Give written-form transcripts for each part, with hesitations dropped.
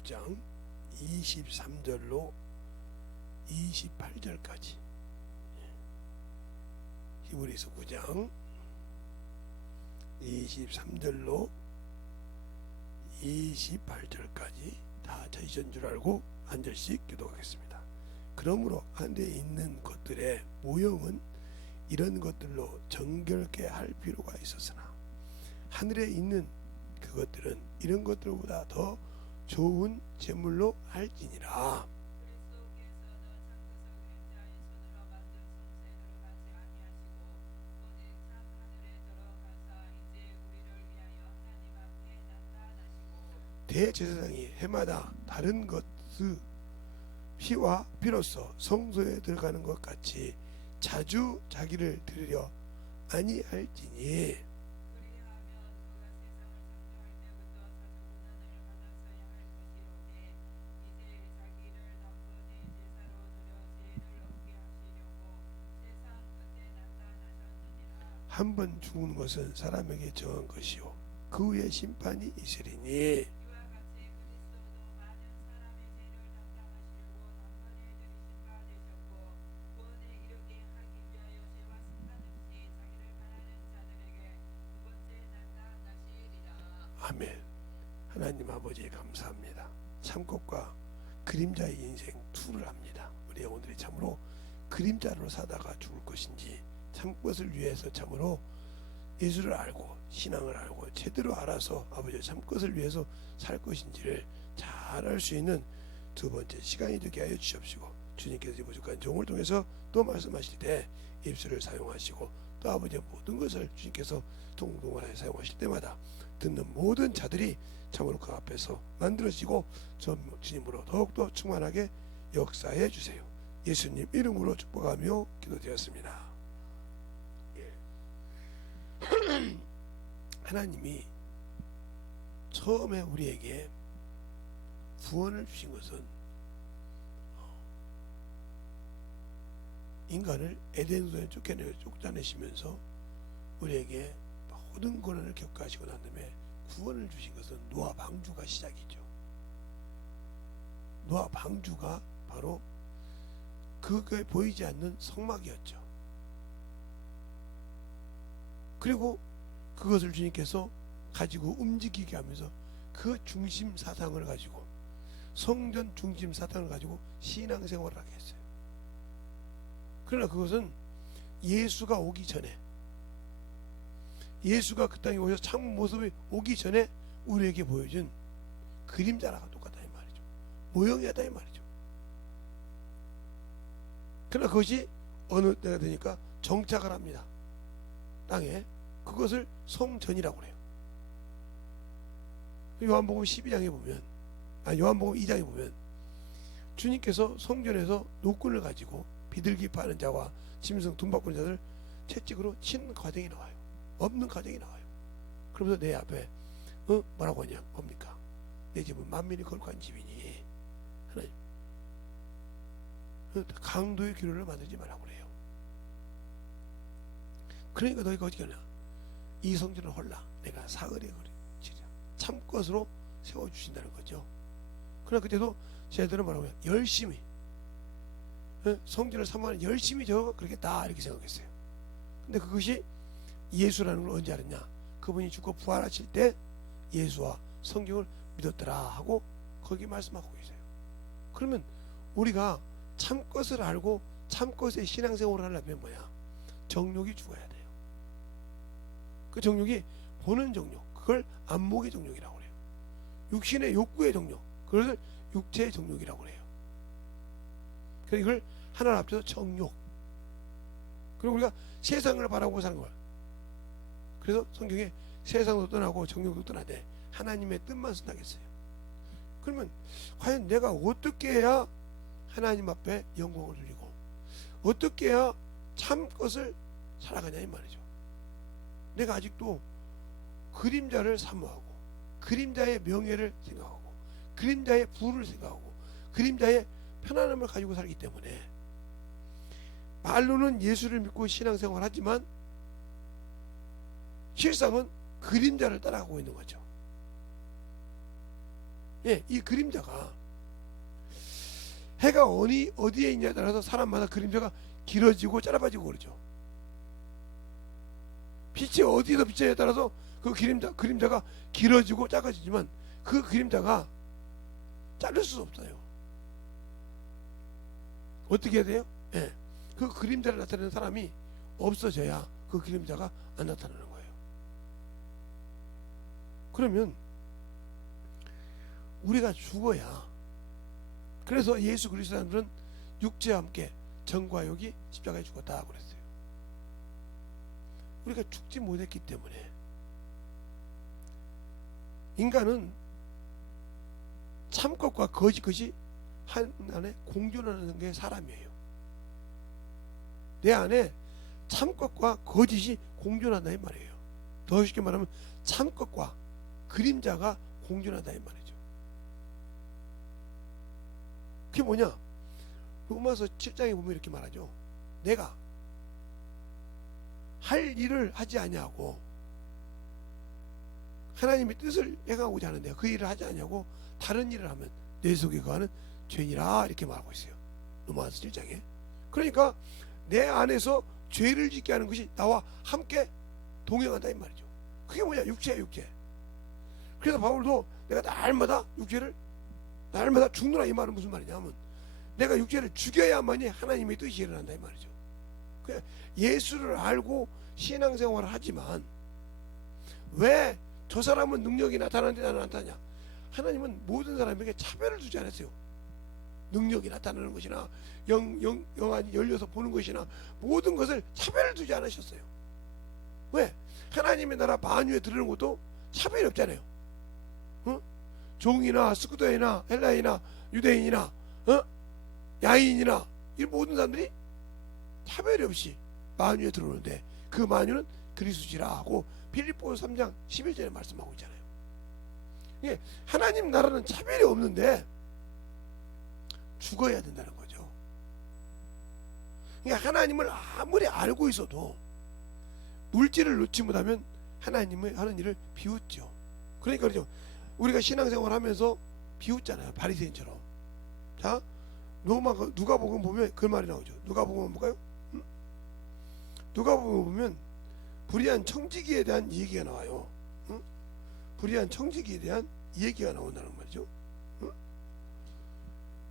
9장 23절로 28절까지, 히브리서 9장 23절로 28절까지 다 저희전 줄 알고 한 절씩 기도하겠습니다. 그러므로 하늘에 있는 것들의 모형은 이런 것들로 정결케 할 필요가 있었으나 하늘에 있는 그것들은 이런 것들보다 더 좋은 제물로 할지니라. 대제사장이 해마다 다른 것의 피와 피로써 성소에 들어가는 것 같이 자주 자기를 드리려 아니할지니, 한 번 죽은 것은 사람에게 정한 것이요 그 후에 심판이 있으리니, 아멘. 하나님 아버지 감사합니다. 참것과 그림자의 인생 2를 합니다. 우리 오늘이 참으로 그림자로 사다가 죽을 것인지 참것을 위해서 참으로 예수를 알고 신앙을 알고 제대로 알아서 아버지 참것을 위해서 살 것인지를 잘 알 수 있는 두 번째 시간이 되게 하여 주시옵시고, 주님께서 이 부족한 종을 통해서 또 말씀하실 때 입술을 사용하시고 또 아버지의 모든 것을 주님께서 동동하여 사용하실 때마다 듣는 모든 자들이 참으로 그 앞에서 만들어지고 주님으로 더욱더 충만하게 역사해 주세요. 예수님 이름으로 축복하며 기도드렸습니다. 예. 하나님이 처음에 우리에게 구원을 주신 것은 인간을 에덴소에 쫓아내시면서 우리에게 모든 고난을 겪어하시고 난 다음에 구원을 주신 것은 노아 방주가 시작이죠. 노아 방주가 바로 그게 보이지 않는 성막이었죠. 그리고 그것을 주님께서 가지고 움직이게 하면서 그 중심 사상을 가지고 성전 중심 사상을 가지고 신앙생활을 하게 했어요. 그러나 그것은 예수가 오기 전에, 예수가 그 땅에 오셔서 참 모습이 오기 전에 우리에게 보여준 그림자랑 똑같다 이 말이죠. 모형이다 이 말이죠. 그러나 그것이 어느 때가 되니까 정착을 합니다. 땅에. 그것을 성전이라고 해요. 요한복음 12장에 보면, 요한복음 2장에 보면 주님께서 성전에서 노끈을 가지고 비둘기 파는 자와 짐승 돈 바꾸는 자들 채찍으로 친 과정이 나와요. 없는 과정이 나와요. 그러면서 내 앞에 뭐라고 하냐, 뭡니까? 내 집은 만민이 거룩한 집이니 하나님, 강도의 기로를 만들지 말라고 그래요. 그러니까 너희가 어떻게 하냐, 이 성전을 홀라 내가 사흘에 거리치리라 참것으로 세워주신다는 거죠. 그러나 그때도 제자들은 뭐라고 해요? 열심히 성전을 사모하는 열심히 저 그러겠다 이렇게 생각했어요. 근데 그것이 예수라는 걸 언제 알았냐? 그분이 죽고 부활하실 때 예수와 성경을 믿었더라 하고 거기 말씀하고 계세요. 그러면 우리가 참것을 알고 참것의 신앙생활을 하려면 뭐야? 정욕이 죽어야 돼요. 그 정욕이 보는 정욕, 그걸 안목의 정욕이라고 그래요. 육신의 욕구의 정욕, 그것을 육체의 정욕이라고 해요. 그래서 이걸 하나로 합쳐서 정욕. 그리고 우리가 세상을 바라보고 사는 거야. 그래서 성경에 세상도 떠나고 정욕도 떠나되 하나님의 뜻만 순하겠어요. 그러면 과연 내가 어떻게 해야 하나님 앞에 영광을 돌리고 어떻게 해야 참 것을 살아가냐 이 말이죠. 내가 아직도 그림자를 사모하고 그림자의 명예를 생각하고 그림자의 부를 생각하고 그림자의 편안함을 가지고 살기 때문에 말로는 예수를 믿고 신앙생활을 하지만 실상은 그림자를 따라가고 있는 거죠. 예, 이 그림자가 해가 어디에 있냐에 따라서 사람마다 그림자가 길어지고 짧아지고 그러죠. 빛이 어디서 비치냐에 따라서 그 그림자가 길어지고 작아지지만 그 그림자가 자를 수 없어요. 어떻게 해야 돼요? 예, 그 그림자를 나타내는 사람이 없어져야 그 그림자가 안 나타나는 거예요. 그러면 우리가 죽어야, 그래서 예수 그리스도는 육체와 함께 정과 욕이 십자가에 죽었다 그랬어요. 우리가 죽지 못했기 때문에 인간은 참것과 거짓 한 안에 공존하는 게 사람이에요. 내 안에 참것과 거짓이 공존한다 이 말이에요. 더 쉽게 말하면 참것과 그림자가 공존한다 이 말이죠. 그게 뭐냐? 로마서 7장에 보면 이렇게 말하죠. 내가 할 일을 하지 아니하고 하나님의 뜻을 행하고자 하는데 그 일을 하지 아니하고 다른 일을 하면 내 속에 거하는 죄니라 이렇게 말하고 있어요. 로마서 7장에. 그러니까 내 안에서 죄를 짓게 하는 것이 나와 함께 동행한다 이 말이죠. 그게 뭐냐? 육체야, 육체. 그래서 바울도 내가 날마다 죽노라 이 말은 무슨 말이냐면 내가 육체를 죽여야만이 하나님의 뜻이 일어난다 이 말이죠. 예수를 알고 신앙생활을 하지만 왜 저 사람은 능력이 나타나는데 나는 안 나타나냐? 하나님은 모든 사람에게 차별을 두지 않았어요. 능력이 나타나는 것이나 영안이 열려서 보는 것이나 모든 것을 차별을 두지 않으셨어요. 왜? 하나님의 나라 만유에 들어오는 것도 차별이 없잖아요. 종이나 스쿠더이나 헬라이나 유대인이나 야인이나 이 모든 사람들이 차별이 없이 만유에 들어오는데 그 만유는 그리스도시라 하고 빌립보서 3장 11절에 말씀하고 있잖아요. 이게 하나님 나라는 차별이 없는데 죽어야 된다는 거죠. 그러니까 하나님을 아무리 알고 있어도 물질을 놓지 못하면 하나님의 하는 일을 비웃죠. 그러니까 그렇죠. 우리가 신앙생활 하면서 비웃잖아요. 바리새인처럼. 자, 누가복음 보면 그 말이 나오죠. 누가복음 볼까요? 누가복음 보면 불의한 청지기에 대한 얘기가 나와요. 불의한 청지기에 대한 얘기가 나온다는 말이죠.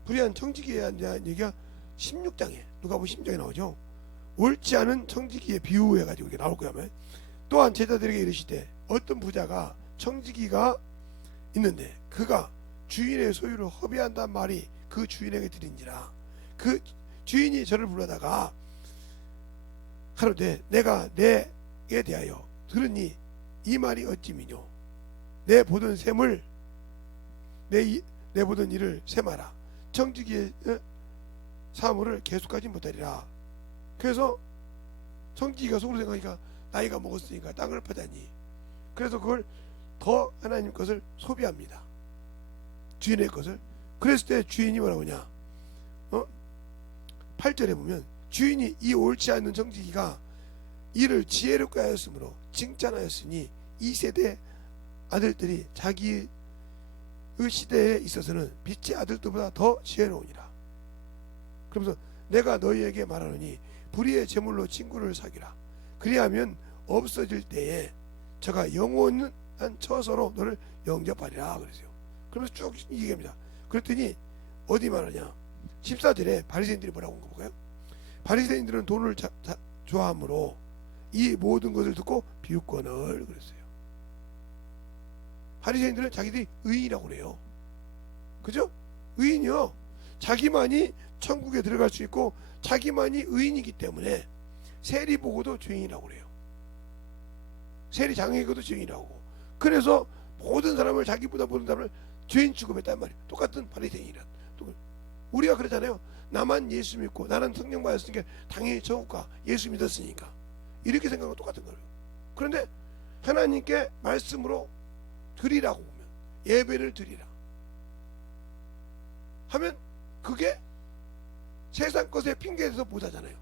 불의한 청지기에 대한 얘기가 16장에 누가복음 16장에 나오죠. 옳지 않은 청지기에 비유해가지고 이렇게 나올 거야. 또한 제자들에게 이르시되 어떤 부자가 청지기가 있는데 그가 주인의 소유를 허비한다는 말이 그 주인에게 드린지라. 그 주인이 저를 불러다가 하루되 내가 내게 대하여 들으니 이 말이 어찌미뇨? 내 보던 셈을 내 보던 일을 셈하라. 청지기의 사물을 계속하지 못하리라. 그래서 청지기가 속으로 생각하니까 나이가 먹었으니까 땅을 파다니. 그래서 그걸 더 하나님 것을 소비합니다. 주인의 것을. 그랬을 때 주인이 뭐라고 하냐? 8절에 보면 주인이 이 옳지 않는 청지기가 이를 지혜롭게 하였으므로 칭찬하였으니 이 세대 아들들이 자기의 시대에 있어서는 빛의 아들들보다 더 지혜로우니라. 그러면서 내가 너희에게 말하노니 불의의 제물로 친구를 사귀라. 그리하면 없어질 때에 저가 영원한 처소로 너를 영접하리라 그랬어요. 그러면서 쭉 얘기합니다. 그랬더니 어디 말하냐? 14절에 바리새인들이 뭐라고 한 거 볼까요? 바리새인들은 돈을 좋아하므로 이 모든 것을 듣고 비웃거늘 그랬어요. 바리새인들은 자기들이 의인이라고 그래요. 그죠? 의인이요. 자기만이 천국에 들어갈 수 있고 자기만이 의인이기 때문에 세리 보고도 죄인이라고 그래요. 세리 장에게도 죄인이라고. 그래서 모든 사람을 자기보다 모든 사람을 죄인 취급했단 말이에요. 똑같은 바리새인이란. 우리가 그러잖아요. 나만 예수 믿고 나는 성령 받았으니까 당연히 천국가 예수 믿었으니까 이렇게 생각하고 똑같은 거예요. 그런데 하나님께 말씀으로 드리라고 보면 예배를 드리라 하면 그게 세상 것에 핑계에서 못하잖아요.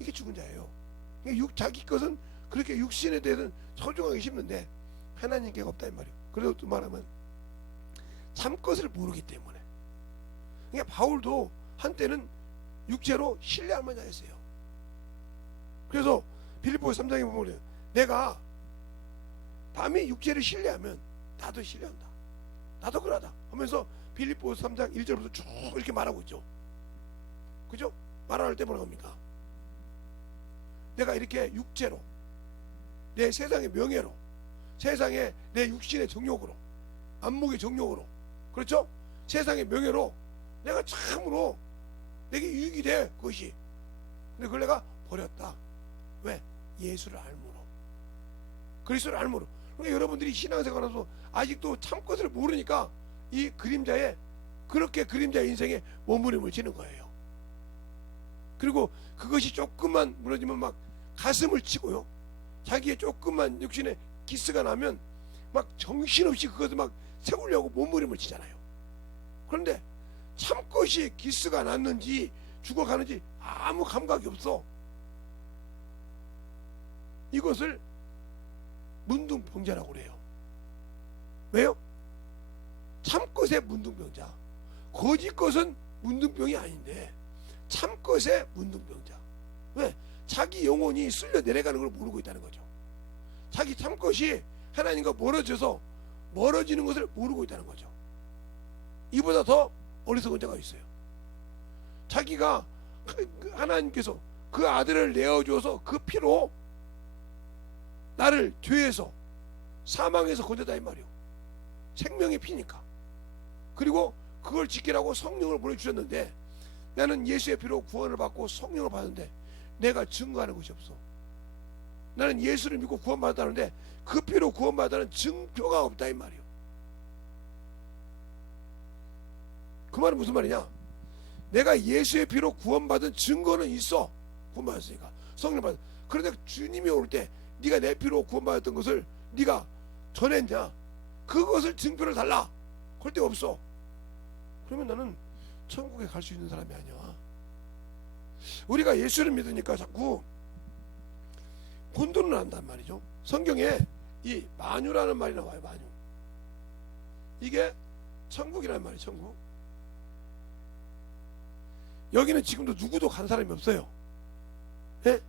이게 죽은 자예요. 자기 것은 그렇게 육신에 대해서는 소중하게 심는데 하나님께 없다 이 말이에요. 그래도 또 말하면 참 것을 모르기 때문에. 그러니까 바울도 한때는 육체로 신뢰할 만하였어요. 그래서 빌립보서 3장에 보면 내가 남의 육체를 신뢰하면 나도 신뢰한다, 나도 그러다 하면서 빌립보서 3장 1절부터 쭉 이렇게 말하고 있죠. 그죠? 말할 때 뭐라고 합니까? 내가 이렇게 육체로, 내 세상의 명예로, 세상의 내 육신의 정욕으로, 안목의 정욕으로, 그렇죠? 세상의 명예로 내가 참으로 내게 유익이 돼 그것이. 근데 그걸 내가 버렸다. 왜? 예수를 알므로, 그리스도를 알므로. 그러니까 여러분들이 신앙생활하면서 아직도 참 것을 모르니까 이 그림자에, 그렇게 그림자의 인생에 머무림을 지는 거예요. 그리고 그것이 조금만 무너지면 막 가슴을 치고요, 자기의 조금만 육신에 기스가 나면 막 정신없이 그것을 막 세우려고 몸부림을 치잖아요. 그런데 참것이 기스가 났는지 죽어가는지 아무 감각이 없어. 이것을 문둥병자라고 그래요. 왜요? 참것의 문둥병자. 거짓것은 문둥병이 아닌데 참것의 문둥병자. 왜? 자기 영혼이 쓸려 내려가는 걸 모르고 있다는 거죠. 자기 참것이 하나님과 멀어져서 멀어지는 것을 모르고 있다는 거죠. 이보다 더 어리석은 자가 있어요. 자기가 하나님께서 그 아들을 내어주어서 그 피로 나를 죄에서, 사망에서 건졌다 이 말이요. 생명의 피니까. 그리고 그걸 지키라고 성령을 보내주셨는데 나는 예수의 피로 구원을 받고 성령을 받았는데 내가 증거하는 것이 없어. 나는 예수를 믿고 구원받았다는데 그 피로 구원받았다는 증표가 없다 이 말이요. 그 말은 무슨 말이냐? 내가 예수의 피로 구원받은 증거는 있어. 구원받았으니까 성령 받았. 그런데 주님이 올 때 네가 내 피로 구원받았던 것을 네가 전했냐? 그것을 증표를 달라. 그럴 데 없어. 그러면 나는 천국에 갈 수 있는 사람이 아니야. 우리가 예수를 믿으니까 자꾸 혼돈을 한단 말이죠. 성경에 이 만유라는 말이 나와요. 만유. 이게 천국이라는 말이에요. 천국. 여기는 지금도 누구도 간 사람이 없어요. 예?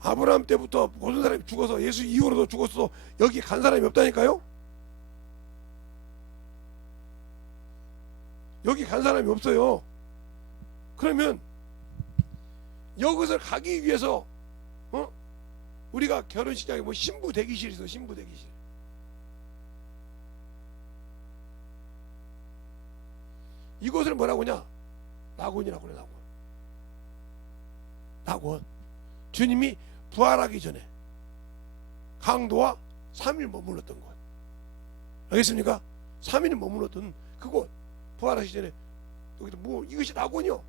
아브라함 때부터 모든 사람이 죽어서 예수 이후로도 죽었어. 여기 간 사람이 없다니까요. 여기 간 사람이 없어요. 그러면 여기서 가기 위해서 우리가 결혼식장에 뭐 신부 대기실 있어. 신부 대기실. 이것을 뭐라고 하냐? 낙원이라고 그래. 낙원. 낙원. 주님이 부활하기 전에 강도와 3일 머물렀던 곳. 알겠습니까? 3일 머물렀던 그곳. 부활하기 전에 여기도 뭐 이것이 낙원이요.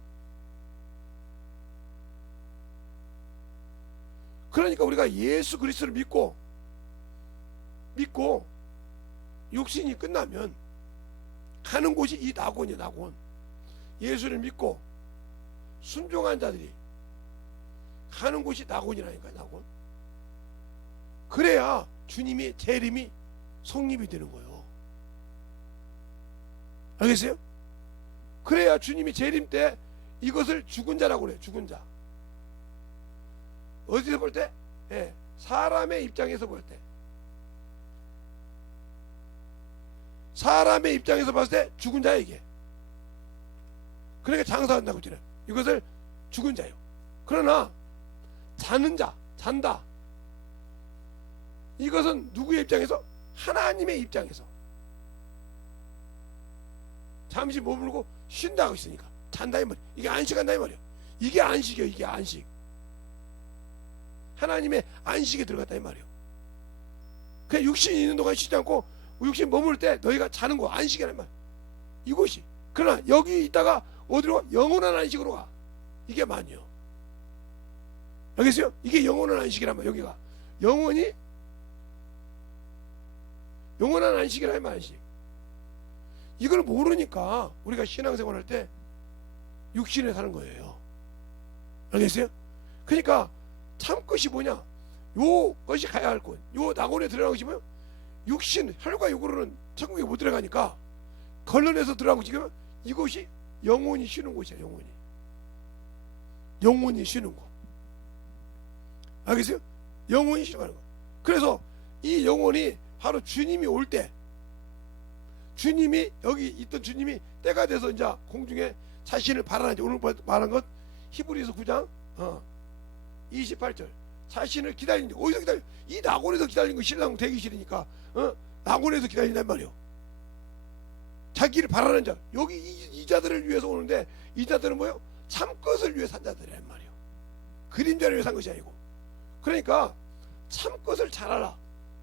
그러니까 우리가 예수 그리스도를 믿고 육신이 끝나면 가는 곳이 이 낙원이에요. 낙원. 예수를 믿고 순종한 자들이 가는 곳이 낙원이라니까. 낙원. 그래야 주님의 재림이 성립이 되는 거예요. 알겠어요? 그래야 주님이 재림 때 이것을 죽은 자라고 그래요. 죽은 자. 어디서 볼 때? 예, 사람의 입장에서 볼 때. 사람의 입장에서 봤을 때 죽은 자야 이게. 그러니까 장사한다고 했잖아요. 이것을 죽은 자예요. 그러나 자는 자, 잔다. 이것은 누구의 입장에서? 하나님의 입장에서. 잠시 머물고 쉰다고 있으니까 잔다 이 말이에요. 이게 안식한다 이 말이에요. 이게 안식이에요. 이게 안식. 하나님의 안식에 들어갔다 이 말이에요. 그냥 육신이 있는 동안 쉬지 않고 육신 머물 때 너희가 자는 거 안식이란 말. 이곳이. 그러나 여기 있다가 어디로 가? 영원한 안식으로 가. 이게 만이요. 알겠어요? 이게 영원한 안식이란 말. 여기가 영원히 영원한 안식이란 말. 안식. 이걸 모르니까 우리가 신앙생활 할 때 육신에 사는 거예요. 알겠어요? 그러니까 참 것이 뭐냐? 요 것이 가야 할 곳. 요 낙원에 들어가는 것이 뭐요? 육신, 혈과 육으로는 천국에 못 들어가니까 걸러내서 들어간 거 지금 이곳이 영혼이 쉬는 곳이야. 영혼이 쉬는 곳. 알겠어요? 영혼이 쉬는 거. 그래서 이 영혼이 바로 주님이 올 때, 주님이 여기 있던 주님이 때가 돼서 이제 공중에 자신을 발하는지, 오늘 말한 것 히브리서 9장 28절 자신을 기다리는, 어디서 기다려? 이 낙원에서 기다리는 거. 신랑 대기실이니까 낙원에서 기다린단 말이요. 자기를 바라는 자, 여기 이 자들을 위해서 오는데, 이 자들은 뭐요? 참 것을 위해 산 자들이란 말이요. 그림자를 위해 산 것이 아니고. 그러니까 참 것을 잘 알아.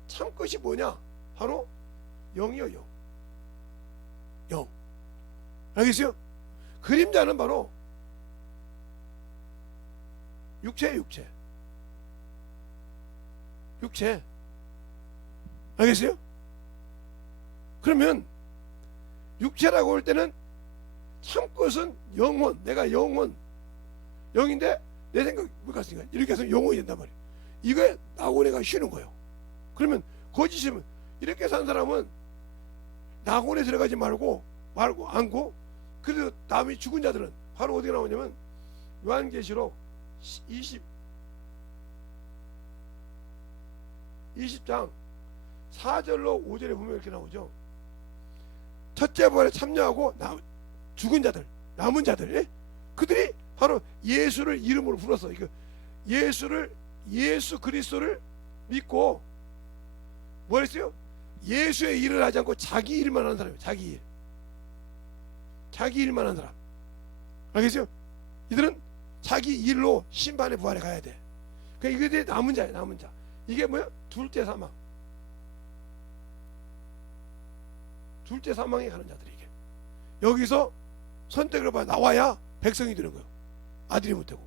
참 것이 뭐냐? 바로 영이요. 영. 알겠어요? 그림자는 바로 육체예요. 육체. 알겠어요? 그러면 육체라고 할 때는 참것은 영혼, 내가 영인데 내 생각 못 갔으니까 이렇게 해서 영혼이 된단 말이에요. 이거에 낙원에가 쉬는 거예요. 그러면 거짓이면, 이렇게 산 사람은 낙원에 들어가지 말고 안고, 그래도 남이 죽은 자들은 바로 어디가 나오냐면 요한계시록 20장 4절로 5절에 보면 이렇게 나오죠. 첫째 부활에 참여하고 죽은 자들, 남은 자들, 그들이 바로 예수를 이름으로 불러서 예수 그리스도를 믿고 뭐 했어요? 예수의 일을 하지 않고 자기 일만 하는 사람이에요. 자기 일만 하는 사람. 알겠어요? 이들은 자기 일로 심판의 부활에 가야 돼. 그러니까 이것들이 남은 자. 이게 뭐야? 둘째 사망에 가는 자들이, 이게 여기서 선택을 봐 나와야 백성이 되는 거예요. 아들이 못 되고.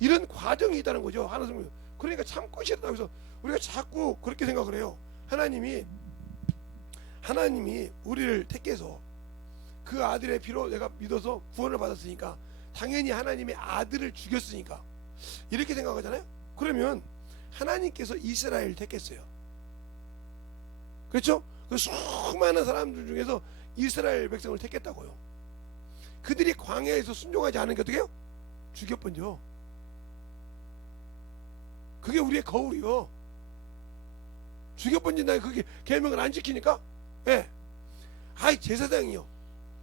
이런 과정이 있다는 거죠. 하나님. 그러니까 참것이다. 여기서 우리가 자꾸 그렇게 생각을 해요. 하나님이 우리를 택해서 그 아들의 피로 내가 믿어서 구원을 받았으니까 당연히 하나님의 아들을 죽였으니까 이렇게 생각하잖아요. 그러면 하나님께서 이스라엘을 택했어요. 그렇죠? 그 수많은 사람들 중에서 이스라엘 백성을 택했다고요. 그들이 광야에서 순종하지 않은 게 어떻게 해요? 죽여버려. 그게 우리의 거울이요. 죽여버린다. 그게 계명을 안 지키니까. 예. 아이, 제사장이요.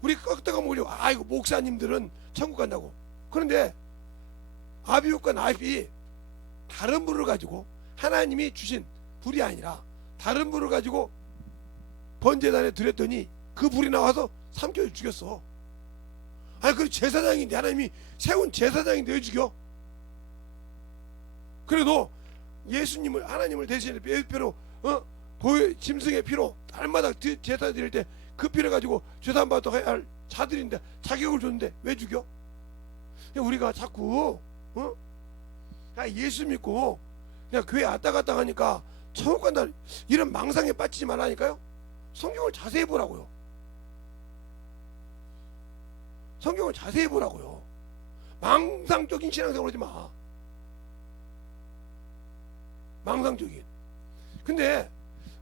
우리 꺾다가 모으려고. 아이고, 목사님들은 천국 간다고. 그런데 아비옷과 나비 다른 불을 가지고, 하나님이 주신 불이 아니라 다른 불을 가지고 번제단에 드렸더니 그 불이 나와서 삼켜 죽였어. 아니, 그 제사장인데, 하나님이 세운 제사장인데 왜 죽여? 그래도 예수님을, 하나님을 대신해 피로, 짐승의 피로 날마다 제사 드릴 때 그 피를 가지고 죄산받아야 할 자들인데 자격을 줬는데 왜 죽여? 우리가 자꾸 예수 믿고 그냥 교회 왔다 갔다 하니까 천국 간다, 이런 망상에 빠지지 말라니까요. 성경을 자세히 보라고요. 성경을 자세히 보라고요. 망상적인 신앙생활 하지 마. 망상적인. 근데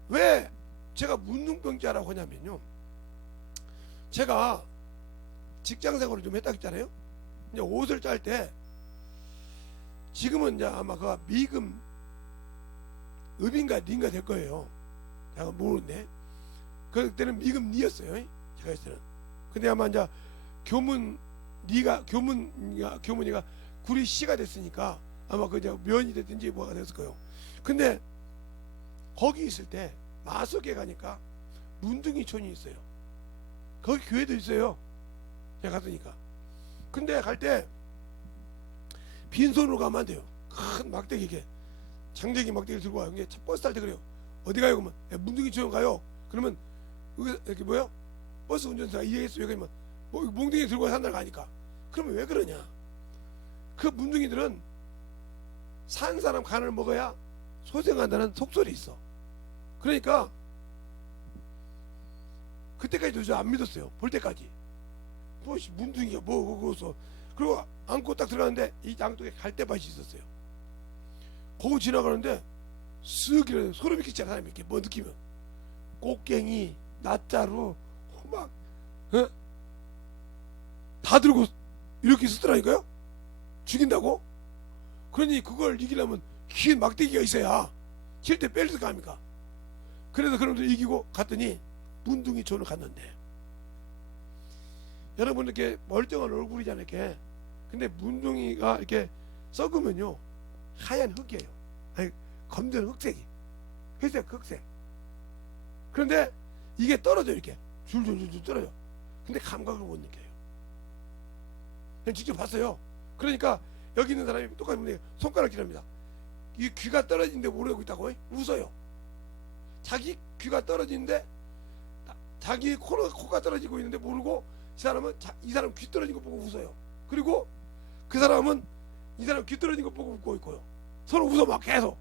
왜 제가 문둥병자라고 하냐면요, 제가 직장생활을 좀 했다 했잖아요. 이제 옷을 짤 때, 지금은 이제 아마 그 미금 읍인가 닌가 될 거예요. 제가 모르는데 그때는 미금 니였어요. 제가 했을 때는. 근데 아마 이제 교문이가 구리 씨가 됐으니까 아마 그 이제 면이 됐든지 뭐가 됐을 거예요. 근데 거기 있을 때 마석에 가니까 문둥이촌이 있어요. 거기 교회도 있어요. 제가 갔으니까. 근데 갈 때 빈손으로 가면 안 돼요. 큰 막대기, 이게 장대기 막대기를 들고 와요. 이게 버스 탈 때 그래요. 어디 가요? 그러면 문둥이촌 가요. 그러면 이렇게 뭐요? 버스 운전사가 이해했어요. 그러면 몽둥이 들고 산다고 하니까. 그러면 왜 그러냐? 그 문둥이들은 산 사람 간을 먹어야 소생한다는 속설이 있어. 그러니까 그때까지도 저 안 믿었어요. 볼 때까지. 문둥이가 그거서. 그리고 안고 딱 들어갔는데 이 양쪽에 갈대밭이 있었어요. 거기 지나가는데 쓱 이래 소름이 끼치잖아. 사람이 이렇게 뭐 느끼면 꽃갱이, 낫자루, 호막, 어? 다 들고 이렇게 쓰더라니까요. 죽인다고? 그러니 그걸 이기려면 긴 막대기가 있어야 칠 때 뺄 수가 합니까? 그래서 그놈들 이기고 갔더니 문둥이 존을 갔는데, 여러분 이렇게 멀쩡한 얼굴이잖아요 이렇게. 근데 문둥이가 이렇게 썩으면요 하얀 흙이에요. 아니 검정 흑색이, 회색 흑색. 그런데 이게 떨어져 이렇게 줄줄줄 떨어져. 근데 감각을 못 느껴요. 그냥 직접 봤어요. 그러니까 여기 있는 사람이 똑같이 보면 손가락질합니다. 이 귀가 떨어지는데 모르고 있다고 웃어요. 자기 귀가 떨어지는데, 자기 코가 떨어지고 있는데 모르고, 이 사람 귀 떨어진 거 보고 웃어요. 그리고 그 사람은 이 사람 귀 떨어진 거 보고 웃고 있고요. 서로 웃어 막 계속.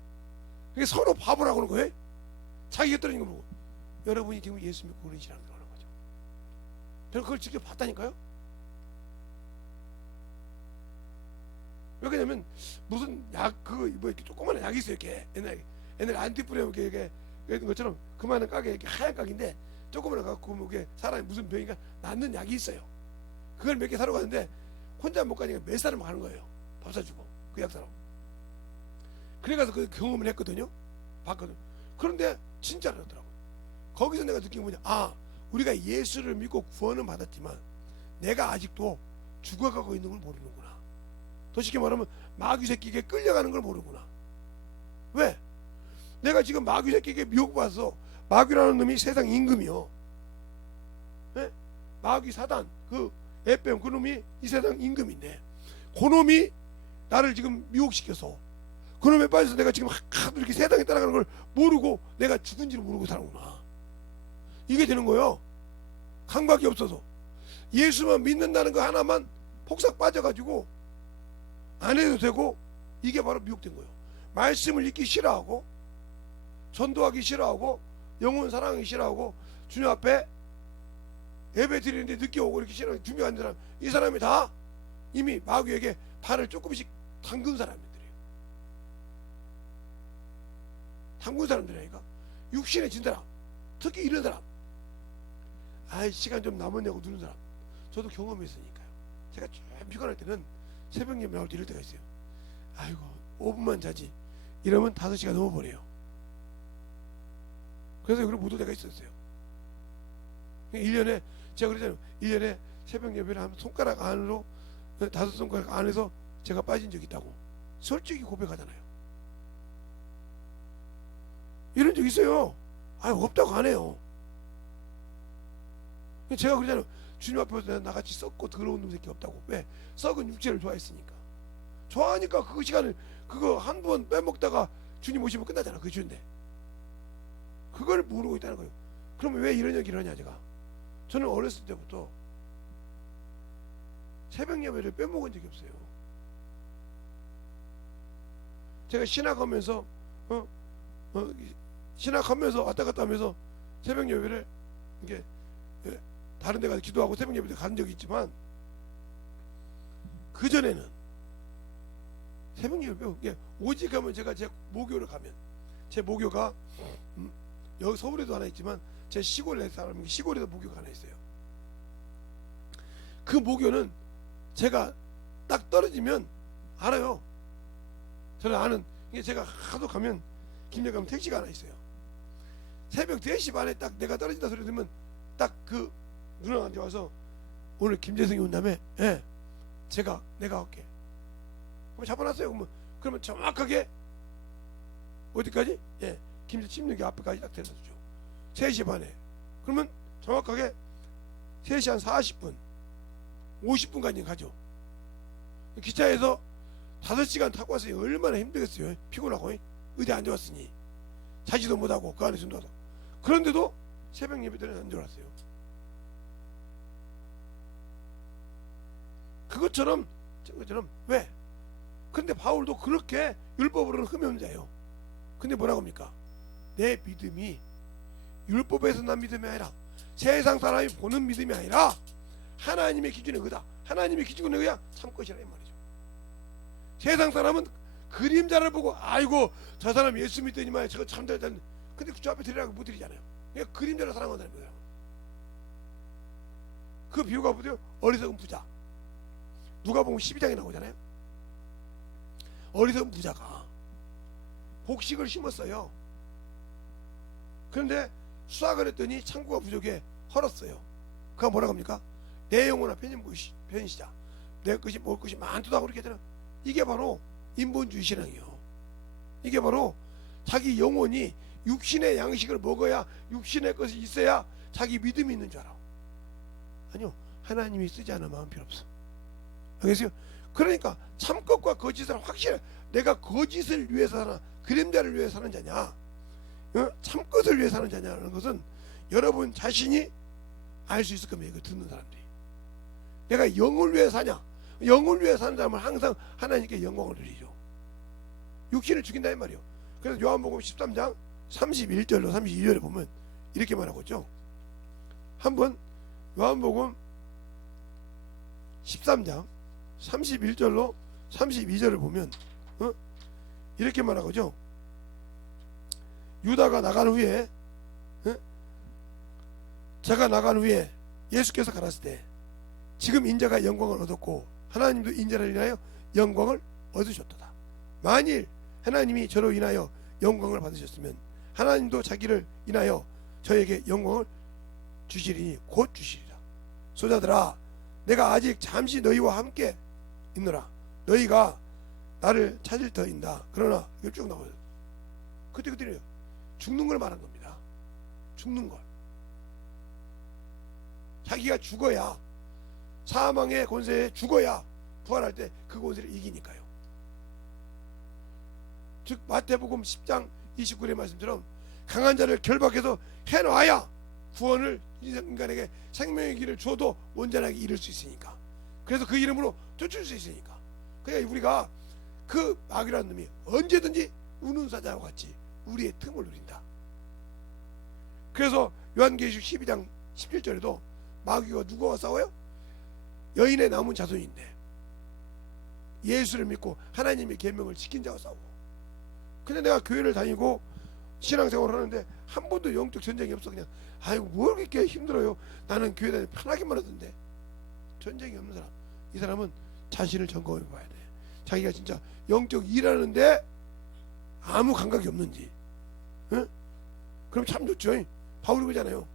그게 서로 바보라고 그러는 거예요. 자기가 떨어진 거 보고. 여러분이 지금 예수 믿고 그런 짓을 하는 거죠. 저는 그걸 직접 봤다니까요. 왜 그러냐면 무슨 약, 뭐 이렇게 조그마한 약이 있어요. 이렇게 옛날에 안티프레 이렇게 이런 것처럼 그만한 가게, 이렇게 하얀 가게인데 조그마한 갖고 그게 사람이 무슨 병인가 낫는 약이 있어요. 그걸 몇 개 사러 가는데 혼자 못 가니까 몇 사람 가는 거예요. 밥 사주고 그 약 사러. 그래가서 그 경험을 했거든요. 봤거든. 그런데 진짜 그렇더라고. 거기서 내가 느낀 게 뭐냐, 우리가 예수를 믿고 구원은 받았지만 내가 아직도 죽어가고 있는 걸 모르는구나. 더 쉽게 말하면 마귀 새끼에게 끌려가는 걸 모르구나. 왜? 내가 지금 마귀 새끼에게 미혹받아서, 마귀라는 놈이 세상 임금이요. 네? 마귀 사단, 그 에뱀, 그 놈이 이 세상 임금인데, 그 놈이 나를 지금 미혹시켜서 그 놈에 빠져서 내가 지금 하도 이렇게 세상에 따라가는 걸 모르고 내가 죽은지를 모르고 사는구나. 이게 되는 거예요. 감각이 없어서 예수만 믿는다는 거 하나만 폭삭 빠져가지고 안 해도 되고, 이게 바로 미혹된 거예요. 말씀을 읽기 싫어하고, 전도하기 싫어하고, 영혼 사랑하기 싫어하고, 주님 앞에 예배 드리는데 늦게 오고 이렇게 싫어하는 준비한 사람, 이 사람이 다 이미 마귀에게 발을 조금씩 담근 사람들이에요. 담근 사람들이니까. 육신에 진 사람, 특히 이런 사람, 시간 좀 남았냐고 누는 사람, 저도 경험했으니까요. 제가 좀 피곤할 때는 새벽 예배 나올 때 이럴 때가 있어요. 아이고 5분만 자지 이러면 5시가 넘어버려요. 그래서 여기로 못 올 때가 있었어요. 1년에 제가 그러잖아요. 1년에 새벽 예배를 하면 손가락 안으로, 5손가락 안에서 제가 빠진 적이 있다고 솔직히 고백하잖아요. 이런 적 있어요. 없다고 안 해요. 제가 그러잖아요. 주님 앞에서 나같이 썩고 더러운 놈 새끼 없다고. 왜? 썩은 육체를 좋아했으니까. 좋아하니까 그 시간을, 그거 한 번 빼먹다가 주님 오시면 끝나잖아. 그게 주인데 그걸 모르고 있다는 거예요. 그러면 왜 이런 얘기를 하냐. 제가, 저는 어렸을 때부터 새벽 예배를 빼먹은 적이 없어요. 제가 신학하면서 신학하면서 왔다 갔다 하면서 새벽 예배를 이게 다른 데 가서 기도하고 새벽 예배 간 적이 있지만, 그 전에는 새벽 예배 오직 하면, 제가 제 모교를 가면, 제 모교가 여기 서울에도 하나 있지만 제 시골에 사람, 시골에도 모교가 하나 있어요. 그 모교는 제가 딱 떨어지면 알아요. 저는 아는 이게, 제가 하도 가면 김제 가면 택시가 하나 있어요. 새벽 4시 반에 딱 내가 떨어진다 소리 들으면 딱 그 누나한테 와서, 오늘 김재성이 온다며? 예, 내가 할게. 그럼 잡아놨어요. 그러면 정확하게 어디까지? 예, 김제 침례교 앞에까지 딱 데려다 주죠. 3시 반에. 그러면 정확하게 3시 한 40분 50분까지 가죠. 기차에서 5시간 타고 왔으니 얼마나 힘들겠어요. 피곤하고 의대 안 좋았으니 자지도 못하고 그 안에 숨도. 그런데도 새벽 예배 때는 안 좋았어요. 그것처럼 왜? 근데 바울도 그렇게 율법으로는 흠이 자예요. 근데 뭐라고 합니까? 내 믿음이 율법에서 난 믿음이 아니라, 세상 사람이 보는 믿음이 아니라 하나님의 기준의 의다. 하나님의 기준의 의야 참 것이라 이 말이죠. 세상 사람은 그림자를 보고, 아이고 저 사람 예수 믿더니만 저거 참 잘했다는, 근데 그 앞에 드리라고 못 드리잖아요. 그러니까 그림자를 사랑한다는 거예요. 그 비유가 뭐죠? 어리석은 부자. 누가복음 12장에 나오잖아요. 어리석은 부자가 곡식을 심었어요. 그런데 수확을 했더니 창고가 부족해 헐었어요. 그가 뭐라고 합니까? 내 영혼아 편시자. 내 것이 먹을 것이 많도다 그렇게 하잖아. 이게 바로 인본주의 신앙이요. 이게 바로 자기 영혼이 육신의 양식을 먹어야, 육신의 것이 있어야 자기 믿음이 있는 줄 알아. 아니요, 하나님이 쓰지 않으면 마음 필요 없어. 알겠어요? 그러니까 참것과 거짓을 확실해. 내가 거짓을 위해서 사나 그림자를 위해 사는 자냐, 참것을 위해 사는 자냐는 것은 여러분 자신이 알 수 있을 겁니다. 이거 듣는 사람들이. 내가 영을 위해 사냐, 영을 위해 사는 사람은 항상 하나님께 영광을 드리죠. 육신을 죽인다 이 말이요. 그래서 요한복음 13장 31절로 32절에 보면 이렇게 말하고 있죠. 한번 요한복음 13장 31절로 32절을 보면 이렇게 말하고 있죠. 유다가 나간 후에, 제가 나간 후에 예수께서 가라사대 때 지금 인자가 영광을 얻었고 하나님도 인자를 인하여 영광을 얻으셨도다. 만일 하나님이 저로 인하여 영광을 받으셨으면 하나님도 자기를 인하여 저에게 영광을 주시리니 곧 주시리라. 소자들아, 내가 아직 잠시 너희와 함께 있노라. 너희가 나를 찾을 터인다. 그러나 이걸 쭉 나와요. 그때요. 죽는 걸 말한 겁니다. 죽는 걸. 자기가 죽어야, 사망의 권세에 죽어야 부활할 때 그 권세를 이기니까요. 즉 마태복음 10장 29절의 말씀처럼 강한 자를 결박해서 해놔야 구원을 인간에게 생명의 길을 줘도 온전하게 이룰 수 있으니까. 그래서 그 이름으로 쫓을 수 있으니까. 그러니까 우리가 그 마귀라는 놈이 언제든지 우는 사자와 같이 우리의 틈을 누린다. 그래서 요한계시록 12장 17절에도 마귀가 누구와 싸워요? 여인의 남은 자손인데 예수를 믿고 하나님의 계명을 지킨 자와 싸우고. 근데 내가 교회를 다니고 신앙생활을 하는데 한 번도 영적 전쟁이 없어. 그냥 아이고 뭘 이렇게 힘들어요. 나는 교회 다니면 편하게만 하던데. 전쟁이 없는 사람, 이 사람은 자신을 점검해 봐야 돼. 자기가 진짜 영적 일하는데 아무 감각이 없는지. 응? 그럼 참 좋죠. 바울이 그러잖아요.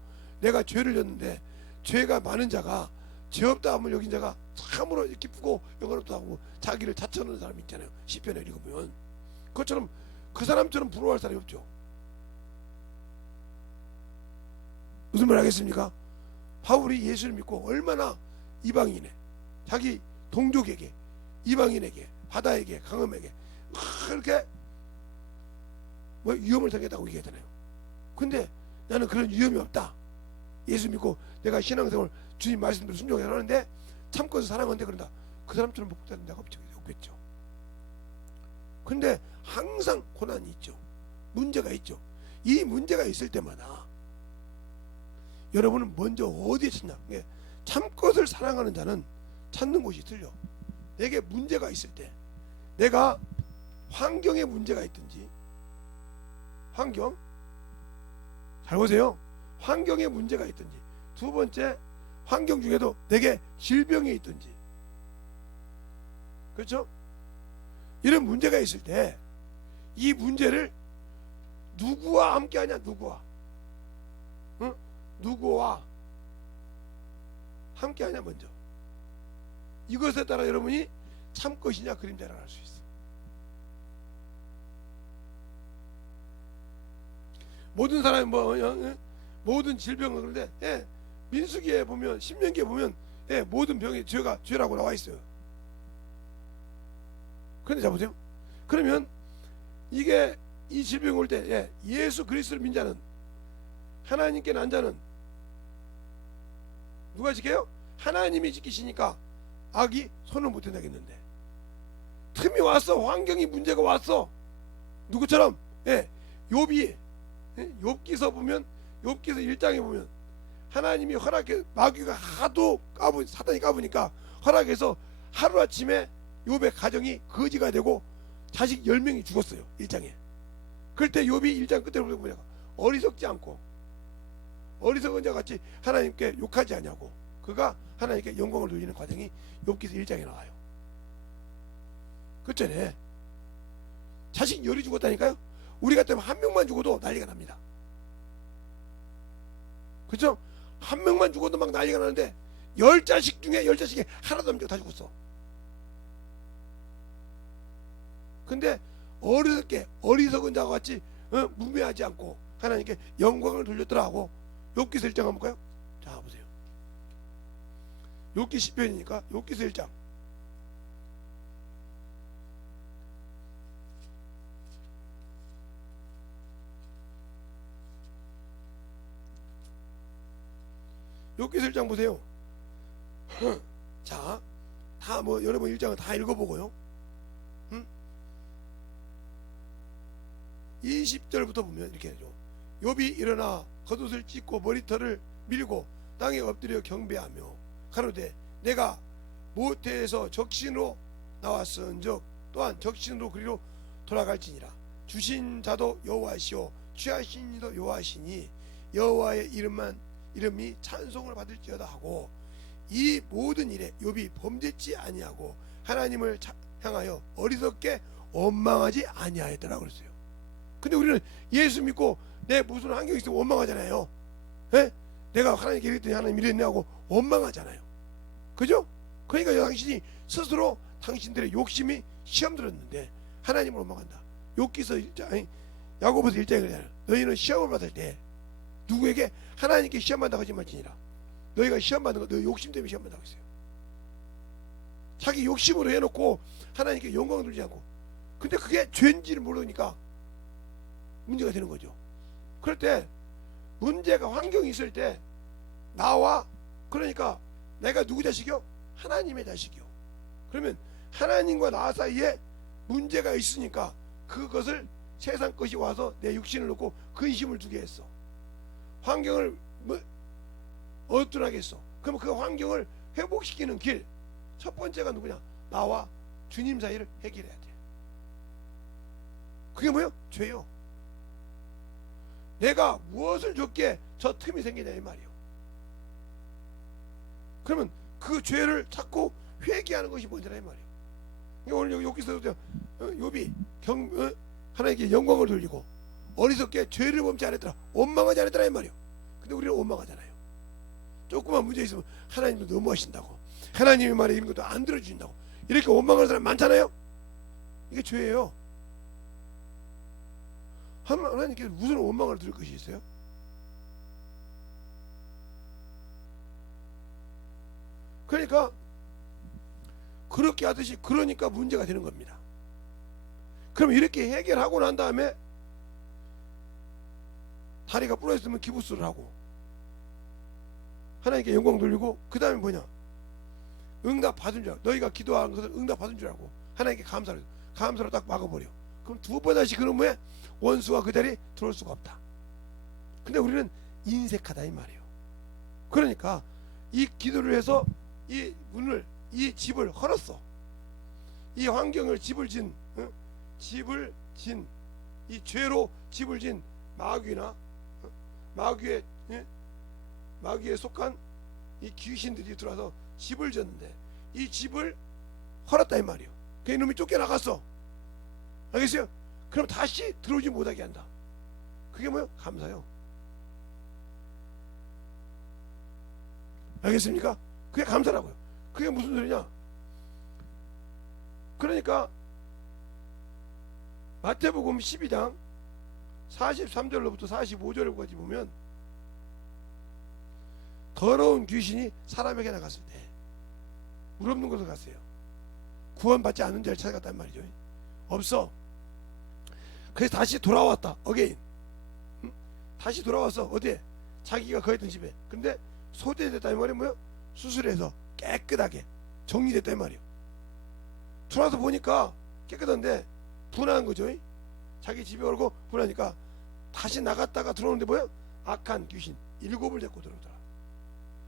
내가 죄를 졌는데 죄가 많은 자가 죄 없다 함을 여긴 자가 참으로 기쁘고 영광롭다 하고 자기를 자처하는 사람이 있잖아요. 시편에 읽어보면 그것처럼 그 사람처럼 부러워할 사람이 없죠. 무슨 말 하겠습니까? 바울이 예수를 믿고 얼마나 이방인에, 자기 동족에게, 이방인에게, 바다에게, 강함에게 그렇게 뭐 위험을 당했다고 얘기하잖아요. 근데 나는 그런 위험이 없다. 예수 믿고 내가 신앙생활 주님 말씀대로 순종해서 하는데 참고서 사랑한데 그런다. 그 사람처럼 복되는 데가 없겠죠. 근데 항상 고난이 있죠. 문제가 있죠. 이 문제가 있을 때마다 여러분은 먼저 어디에 찾냐? 참것을 사랑하는 자는 찾는 곳이 틀려. 내게 문제가 있을 때, 내가 환경에 문제가 있든지, 환경 잘 보세요. 환경에 문제가 있든지, 두 번째 환경 중에도 내게 질병이 있든지, 그렇죠? 이런 문제가 있을 때 이 문제를 누구와 함께 하냐? 누구와? 응? 누구와 함께 하냐? 먼저 이것에 따라 여러분이 참 것이냐 그림자를 알 수 있어. 모든 사람이 모든 질병을 그런데 민수기에 보면, 신명기에 보면 모든 병이 죄라고 나와 있어요. 그런데 자 보세요. 그러면 이게 이 질병이 올 때 예수 그리스도를 믿는 자는, 하나님께 난 자는 누가 지켜요? 하나님이 지키시니까 악이 손을 못 대나겠는데, 틈이 왔어. 환경이 문제가 왔어. 누구처럼? 욥이 욥기서 보면, 욥기서 1장에 보면 하나님이 허락해, 마귀가 하도 사단이 까부니까 허락해서 하루아침에 욥의 가정이 거지가 되고 자식 10명이 죽었어요. 1장에. 그럴 때 욥이 1장 끝에 보면 어리석지 않고 어리석은 자 같이 하나님께 욕하지 않냐고. 그가 하나님께 영광을 돌리는 과정이 욥기서 1장에 나와요. 그렇잖아요. 자식 열이 죽었다니까요. 우리 같으면 한 명만 죽어도 난리가 납니다. 그렇죠? 한 명만 죽어도 막 난리가 나는데 10자식 중에 10자식이 하나도 안 죽어 다 죽었어. 근데 어리석은 자와 같이 무매하지 않고 하나님께 영광을 돌렸더라고. 욥기서 1장 한번 볼까요? 자 보세요. 욥기 10편이니까 욥기서 1장. 욥기서 1장 보세요. 자, 다 뭐 여러분 1장은 다 읽어보고요. 20절부터 보면 이렇게 되죠. 욥이 일어나 겉옷을 찢고 머리털을 밀고 땅에 엎드려 경배하며 가로되 내가 모태에서 적신으로 나왔은즉 또한 적신으로 그리로 돌아갈지니라. 주신 자도 여호와시오 취하신 이도 여호와시니 여호와의 이름이 찬송을 받을지어다 하고 이 모든 일에 욥이 범죄치 아니하고 하나님을 향하여 어리석게 원망하지 아니하였더라 그랬어요. 근데 우리는 예수 믿고 내 무슨 환경이 있으면 원망하잖아요. 에? 내가 하나님께 이랬더니 하나님 이랬네 하고 원망하잖아요. 그죠? 그러니까 당신이 스스로 당신들의 욕심이 시험 들었는데 하나님을 원망한다. 욥기서 1장, 야고보서 1장에 그러잖아요. 너희는 시험을 받을 때 누구에게 하나님께 시험 받는다고 하지 말지니라. 너희가 시험 받는 거 너 욕심 때문에 시험 받는다고 했어요. 자기 욕심으로 해놓고 하나님께 영광을 돌리지 않고, 근데 그게 죄인지를 모르니까 문제가 되는 거죠. 그럴 때 문제가 환경이 있을 때 나와 그러니까 내가 누구 자식이요? 하나님의 자식이요. 그러면 하나님과 나 사이에 문제가 있으니까 그것을 세상 것이 와서 내 육신을 놓고 근심을 두게 했어. 환경을 어dun하게 했어. 그럼 그 환경을 회복시키는 길 첫 번째가 누구냐? 나와 주님 사이를 해결해야 돼. 그게 뭐예요? 죄요. 내가 무엇을 줬기에 저 틈이 생기냐 이 말이요. 그러면 그 죄를 자꾸 회개하는 것이 먼저라 이 말이에요. 오늘 여기서 욥이 하나님께 영광을 돌리고 어리석게 죄를 범치 않았더라, 원망하지 않았더라 이 말이에요. 근데 우리는 원망하잖아요. 조그만 문제 있으면 하나님도 너무하신다고, 하나님의 말에 이런 것도 안 들어주신다고 이렇게 원망하는 사람 많잖아요. 이게 죄예요. 하나님께 무슨 원망을 들을 것이 있어요? 그러니까 그렇게 하듯이 그러니까 문제가 되는 겁니다. 그럼 이렇게 해결하고 난 다음에 다리가 부러졌으면 기부스를 하고 하나님께 영광 돌리고 그 다음에 뭐냐? 응답 받은 줄 알고, 너희가 기도한 것을 응답 받은 줄 알고 하나님께 감사로 딱 막아버려. 그럼 두 번 다시 그런 후에 원수가 그 자리에 들어올 수가 없다. 근데 우리는 인색하다 이 말이에요. 그러니까 이 기도를 해서 이 문을, 이 집을 헐었어. 이 환경을 집을 진 이 죄로 집을 진 마귀나 마귀에 속한 이 귀신들이 들어와서 집을 졌는데 이 집을 헐었다 이 말이에요. 그 이놈이 쫓겨나갔어. 알겠어요? 그럼 다시 들어오지 못하게 한다. 그게 뭐예요? 감사요. 알겠습니까? 그게 감사라고요. 그게 무슨 소리냐? 그러니까 마태복음 12장 43절로부터 45절까지 보면 더러운 귀신이 사람에게 나갔을 때 물 없는 곳을 갔어요. 구원받지 않는 자를 찾아갔단 말이죠. 없어. 그래서 다시 돌아왔다. 어게인. 다시 돌아와서 어디에? 자기가 거했던 집에. 근데 소재됐다 이 말이 뭐예요? 수술해서 깨끗하게 정리됐다 이 말이에요. 들어와서 보니까 깨끗한데 분한 거죠. 자기 집에 오고 분하니까 다시 나갔다가 들어오는데 뭐예요? 악한 귀신 7을 데리고 들어오더라.